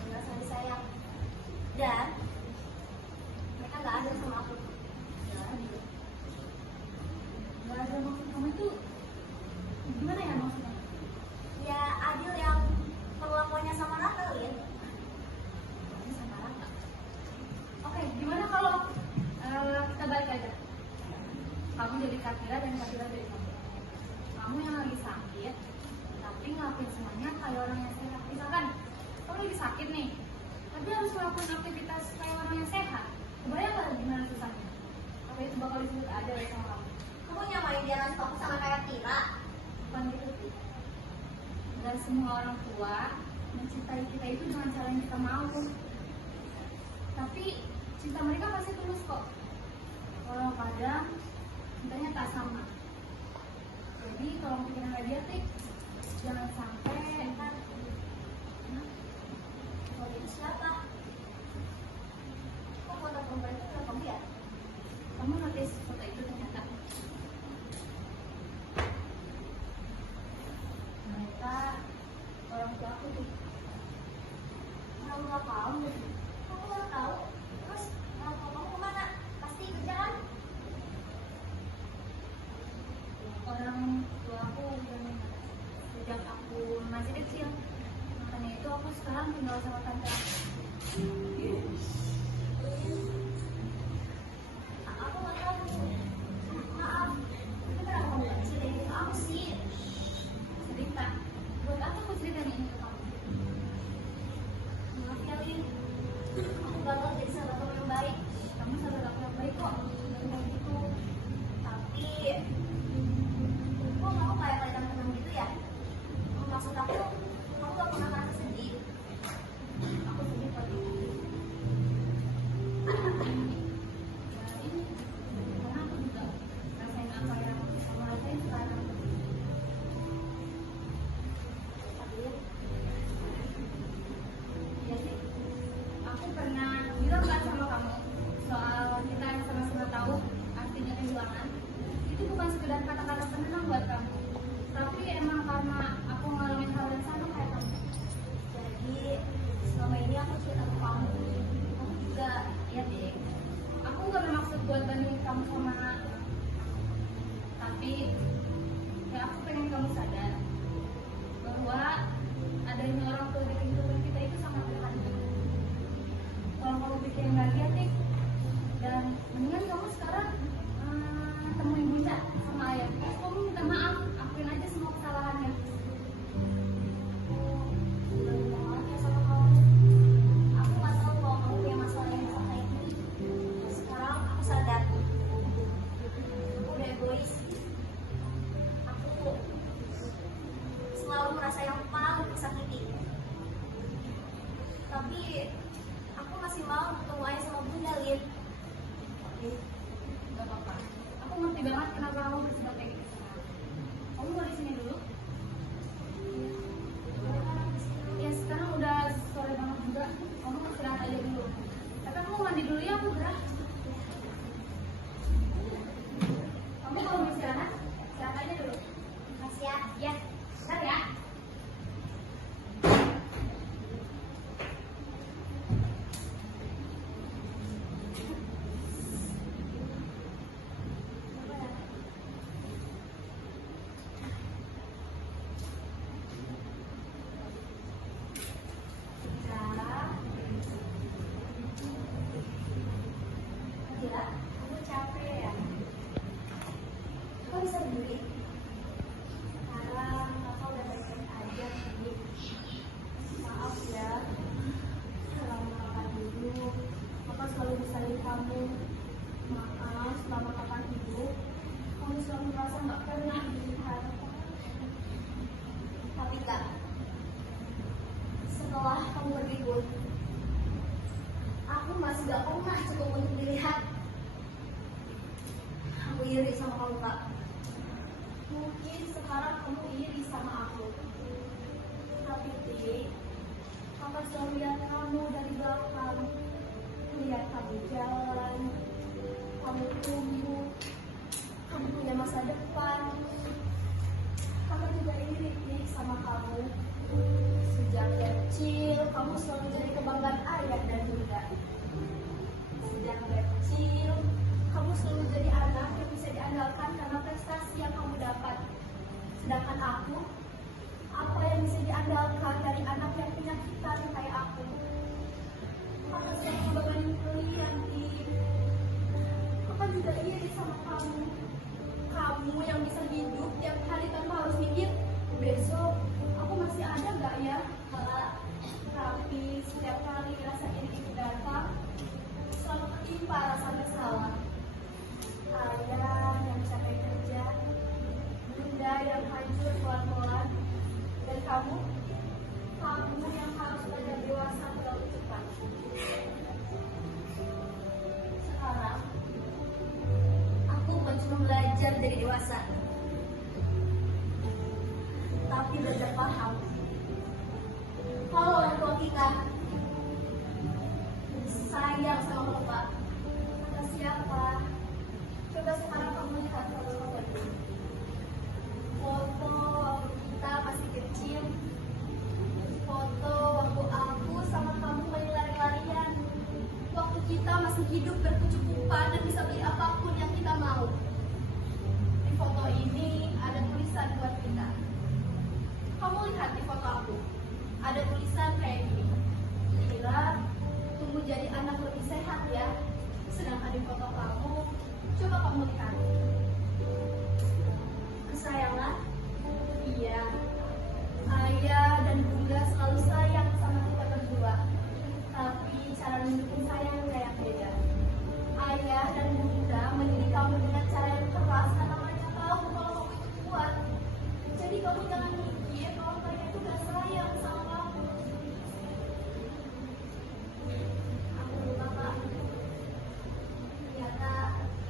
merasa disayang, dan mereka gak adil sama aku. Gak ada maksud kamu itu gimana ya maksudnya? Ya adil yang perlakuannya sama Raka Lin. Sama Raka. Oke, gimana kalau kita balik aja? Kamu jadi Katira dan Katira jadi kamu. Kamu yang lagi sakit, tapi ngelakuin semuanya kayak orang yang sehat. Misalkan kamu lagi sakit nih, tapi harus ngelakuin aktivitas kayak orang yang sehat. Kebayang gak gimana susahnya? Apa itu bakal disebut adil sama kamu? Kamu nyamain jalan kamu sama kayak Tira. Bukan gitu sih. Dan semua orang tua mencintai kita itu dengan cara yang kita mau. Tapi cinta mereka pasti tulus kok. Kalau kadang cintanya tak sama. Jadi tolong pikirin lagi ya, Tik. Jangan sampai Kan, kalau itu siapa? Kok foto perempuan itu udah kamu ya? kamu notice foto itu ternyata mereka orang tua aku tuh. Orang tua kamu? Kamu nggak tahu? Terus orang tua kamu kemana? Pasti kerja kan? Orang tua aku udah meninggal sejak aku masih kecil. Makanya itu aku sekarang tinggal sama tante aku. Aku nggak tahu. Maaf. Tapi kenapa kamu nggak ceritain ke aku sih? Cerita. Buat apa aku cerita ini ke kamu? Maaf ya Lin. Aku gagal jadi sahabat kamu yang baik. Kamu sahabat aku yang baik kok. Jangan gitu. Tapi kok kamu kayak kelihatan tenang gitu ya? Maksud aku, kamu gak pernah merasa sedih? Aku sedih kok. Ya ini karena aku juga rasain apa yang kamu rasain sekarang. Tapi Iya sih. Aku pernah bilang kan sama kamu soal kita yang sama-sama tahu artinya kehilangan. Itu bukan sekedar kata-kata penenang buat kamu, tapi emang karena aku ngalamin hal yang sama kayak kamu. jadi selama ini aku cerita ke kamu. Kamu juga Iya deh. Aku gak bermaksud buat bandingin kamu sama anak, tapi ya aku pengen kamu sadar bahwa adanya orang tua di kehidupan kita itu sangat berharga. Kalau kamu pikirin lagi ya, Tik, dan mendingan kamu sekarang temuin bunda sama ayah. Terus kamu minta maaf, akuin aja semua kesalahannya. udah minta maaf ya sama kamu. Aku gak tahu kalau kamu punya masalah yang besar kayak gini. Sekarang aku sadar. Aku udah egois. Aku selalu merasa yang paling tersakiti. Tapi aku masih mau ketemu ayah sama bunda, Lin. Gak apa-apa. Aku ngerti banget kenapa kamu bersikap kayak gitu sekarang. Kamu mau di sini dulu? Ya sekarang udah sore banget juga. Kamu istirahat aja dulu. Tapi kamu mandi dulu ya, aku gerah. Kamu kalau mau istirahat, istirahat aja dulu. Makasih ya. Ya, bentar ya. Nah, Kira, kamu capek ya? Kok bisa berdiri? Sekarang kakak udah baik-baik aja sih. Maaf ya, selama kakak hidup, kakak selalu besarin kamu. Maaf, selama kakak hidup, kamu selalu merasa gak pernah dilihat. Tapi kak, setelah kamu berlibur, aku masih gak pernah cukup untuk dilihat. Aku iri sama kamu kak. Mungkin sekarang kamu iri sama aku. Tapi Ti, kakak selalu lihat kamu dari belakang. Lihat kamu jalan, kamu tumbuh, kamu punya masa depan. Kakak juga iri nih sama kamu. Sejak kecil, kamu selalu jadi kebanggaan ayah dan bunda. Sejak kecil, kamu selalu jadi anak yang bisa diandalkan karena prestasi yang kamu dapat. Sedangkan aku, apa yang bisa diandalkan dari anak yang penyakitan kayak aku? Kakak selalu ngebebanin kalian, Tim. Kakak juga iri sama kamu. Kamu yang bisa hidup tiap hari tanpa harus mikir, besok aku masih ada gak ya? Tapi setiap kali rasa iri itu datang, selalu ketimpa rasa bersalah. Ayah yang capek kerja, bunda yang hancur pelan-pelan, dan kamu yang harus belajar dewasa terlalu cepat. Sekarang, aku bukan cuma belajar jadi dewasa, tapi belajar paham. Kalau orang tua kita sayang sama bapak, kata siapa? Coba sekarang kamu lihat foto ini. Foto kita masih kecil. Foto waktu aku sama kamu main lari-larian. Waktu kita masih hidup berkecukupan dan bisa beli apapun yang kita mau. Di foto ini ada tulisan buat kita. Kamu lihat di foto aku. Ada tulisan kayak gini. Kira tumbuh jadi anak lebih sehat ya. Sedangkan di foto kamu, coba kamu lihat. Kesayangan? Iya. Ayah dan bunda selalu sayang sama kita berdua. Tapi cara nunjukin sayang kayak beda. Ayah dan bunda mendidik kamu dengan cara yang keras karena mereka tahu kalau kamu itu kuat. Jadi kamu jangan mikir kalau mereka itu gak sayang sama kamu. Aku lupa kak. Ternyata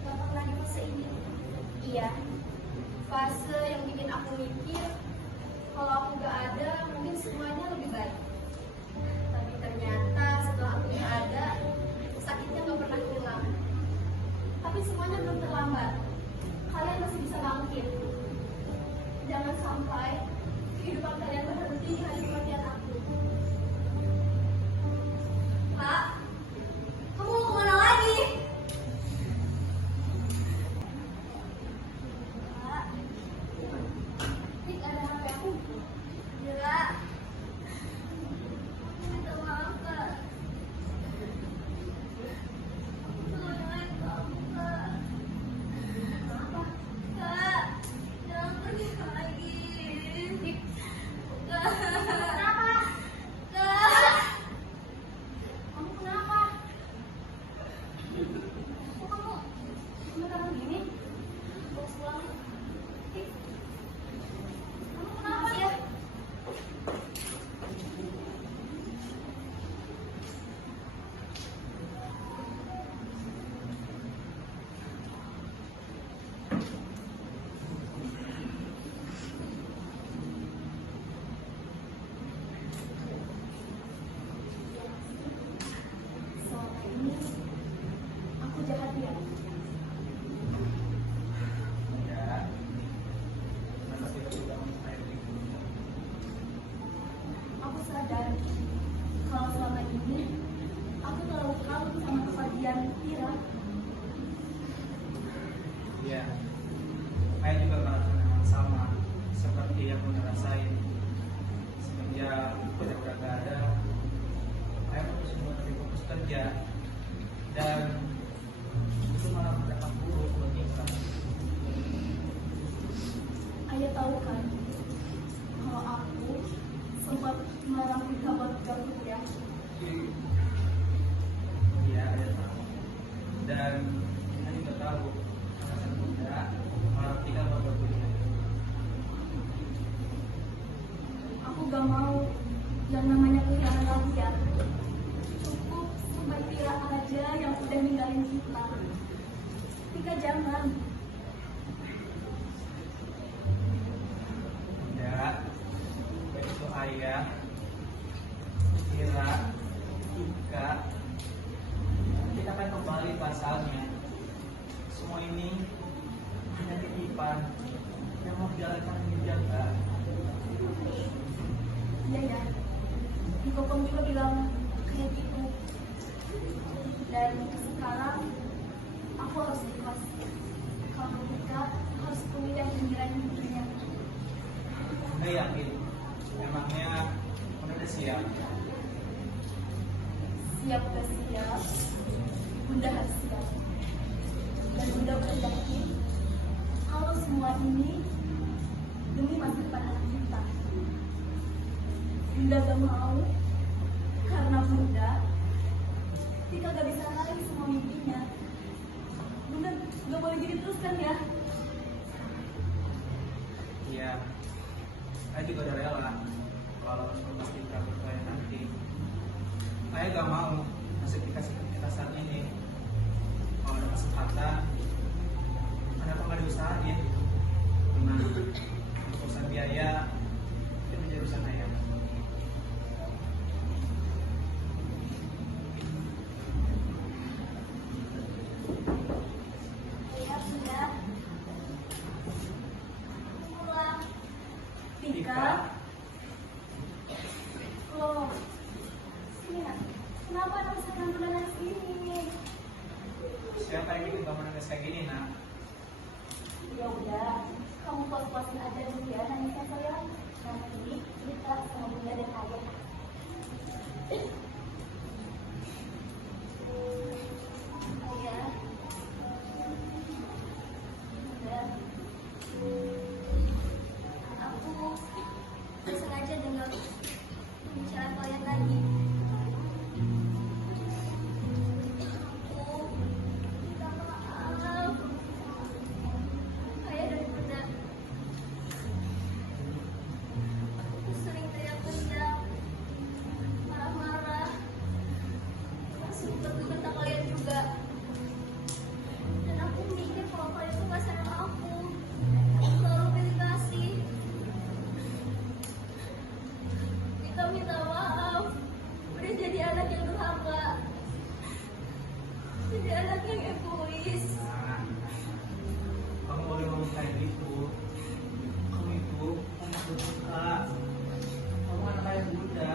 gak pernah di fase ini. Iya, fase yang bikin aku mikir kalau aku gak ada mungkin semuanya lebih baik. Tapi ternyata setelah aku gak ada, sakitnya gak pernah hilang. Tapi semuanya belum terlambat. Kalian masih bisa bangkit. Jangan sampai kehidupan kalian berhenti hanya kematian aku. Kak, kamu mau kemana lagi? Kak, ini ada HP aku. Mila, aku minta maaf kak. Aku selalu nyalain kamu kak. Kenapa? Kak, jangan pergi lagi. Kak. Kenapa? Kak. Kamu kenapa? Kok kamu gemetar begini? Bagus pulang. Kamu kenapa ya? Selama ini aku jahat ya. Ya, masa kita sudah mencapai itu. Aku sadar kalau selama ini aku terlalu kalut sama kebahagiaan Kira. Iya, saya juga merasakan yang sama seperti yang Bunda rasain. Semenjak Bunda udah gak ada, saya fokus semua dari fokus kerja dan Dan kita juga tahu alasan Bunda kalau kita berbuat begini. Aku gak mau yang namanya kehilangan lagi ya. Cukup sampai Tira aja yang udah ninggalin kita. Tika jangan. Bunda, baik itu ayah, Kira, Ika, kita akan kembali pasalnya. Semua ini hanya titipan yang mau dijalankan menjaga. Iya ya. Iko pun juga bilang kayak gitu. Dan sekarang aku harus ikhlas. Kalau Tika harus punya yang pinggiran hidupnya. Bunda yakin, emangnya Bunda udah siap? Siap gak siap, Bunda harus siap. Dan Bunda udah yakin kalau semua ini demi masa depan anak kita. Bunda gak mau karena Bunda Tika gak bisa lari semua mimpinya. Bunda gak boleh gini terus kan ya? Iya, saya juga udah rela kalau harus memastikan berkaya nanti. Saya gak mau nasib kita saat ini. Kalau ada kesempatan, kenapa nggak diusahain? Karena urusan biaya itu menjadi urusan ayah. Iya Bunda. Pulang. Tika. Loh, sini nak. Kenapa anak sekarang Bunda nangis ini? Siapa yang bikin kamu nangis kayak gini, nak? Ya udah, kamu puas-puasin aja dulu ya nangisnya sayang. Nanti kita sama Bunda dan Ayah. Ayah. Bunda. Aku sengaja dengar pembicaraan kalian tadi. Aku minta maaf. Ayah dan Bunda. Aku sering teriak-teriak, marah-marah, langsung bentak kalian juga. Dan aku mikir kalau kalian tuh gak sayang aku. Aku selalu pilih kasih. Kita minta maaf. Udah jadi anak yang durhaka. Jadi anak yang egois. Nah, kamu boleh ngomong kayak gitu. Kamu itu anak berbuka. Kamu anak ayah Bunda.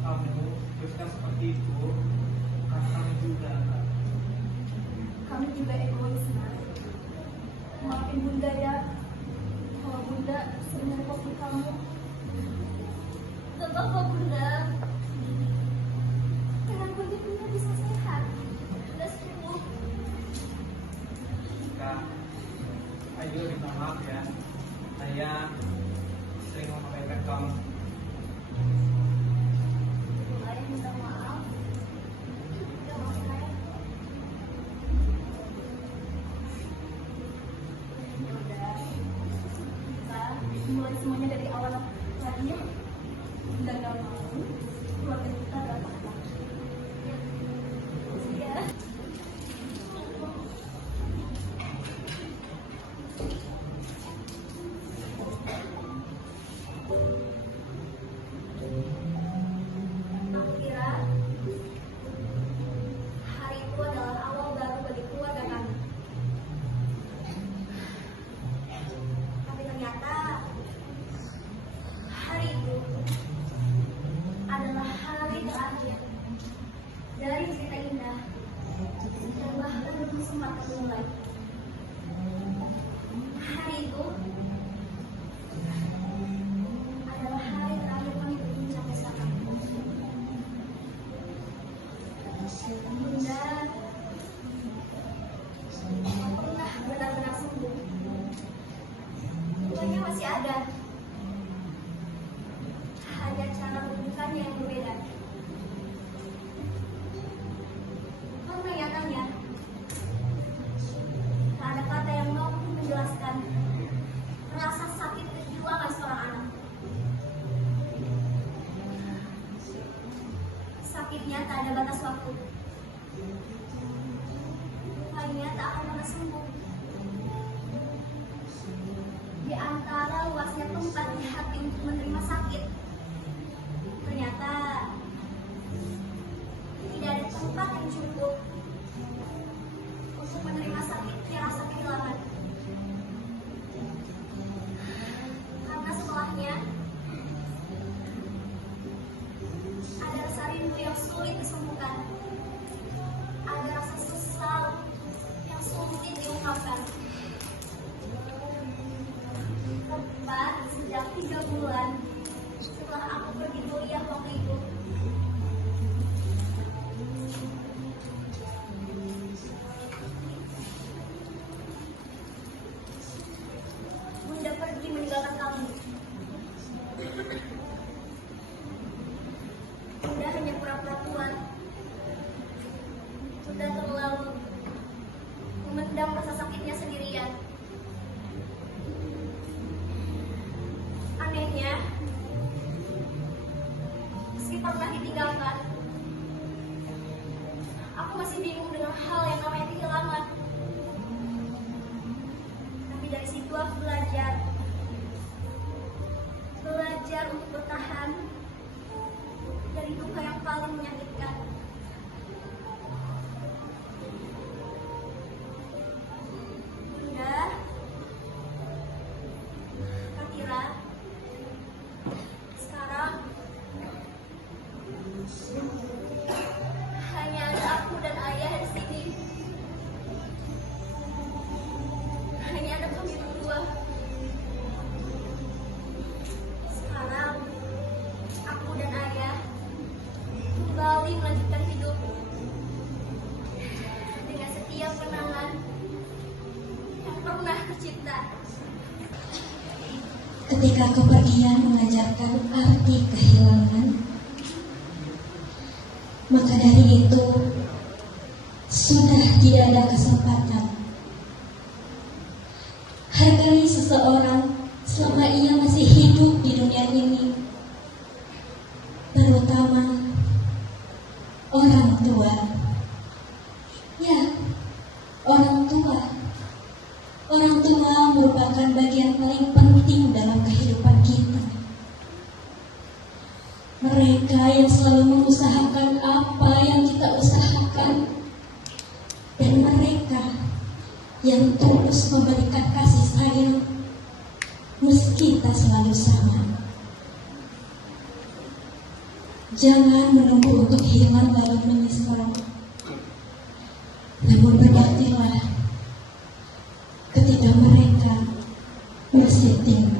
Kamu bersikap seperti itu karena kamu juga. Kami juga egois, Nak. Maafin Bunda ya. Kalau Bunda sering merepotkan kamu. Gak apa-apa Bunda. Dengan Bunda Bunda bisa sehat. Bunda sembuh. Kak, ayo minta maaf ya. Saya sering mengabaikan kamu. Ayah minta maaf. Udah maafin Ayah. Ya udah. Kita mulai semuanya dari awal lagi ya. Bunda gak mau keluarga kita gak apa-apa. Ya. Aku kira hari itu adalah awal baru bagi keluarga kami. Tapi ternyata hari itu adalah hari terakhir dari cerita indah dan bahkan belum sempat dimulai. Hari itu adalah hari terakhir kami berbincang bersama. Bunda pernah benar-benar sembuh. Bunganya masih ada. Hanya cara membukanya yang berbeda. Karena nyatanya batas waktu. Hanya tak akan pernah sembuh. Di antara luasnya tempat di hati untuk menerima sakit, ternyata tidak ada tempat yang cukup untuk menerima sakit yang rasa kehilangan. Karena setelahnya ada rasa rindu yang sulit disembuhkan, ada rasa sesal yang sulit diungkapkan. Tepat sejak 3 bulan setelah aku pergi kuliah waktu itu, Bunda pergi meninggalkan kamu. Bunda hanya pura-pura tua. Bunda terlalu memendam rasa sakitnya sendirian. Anehnya, meski pernah ditinggalkan, aku masih bingung dengan hal yang namanya kehilangan. Tapi dari situ aku belajar untuk bertahan dari duka yang paling menyakitkan. Bunda, Katira, sekarang hanya ada aku dan ayah di sini. Hanya ada kami berdua. Sekarang aku dan ayah kembali melanjutkan hidup dengan setiap kenangan yang pernah tercipta. Ketika kepergian mengajarkan arti kehilangan, maka dari itu sudah tidak ada kesempatan. Hargai seseorang selama ia masih hidup di dunia ini, terutama orang tua. Ya, orang tua. Orang tua merupakan bagian paling penting dalam kehidupan kita. Mereka yang selalu mengusahakan apa yang kita usahakan, dan mereka yang terus memberikan kasih sayang meski tak selalu sama. Jangan menunggu untuk hilang lalu menyesal, namun berbaktilah ketika mereka masih tinggal.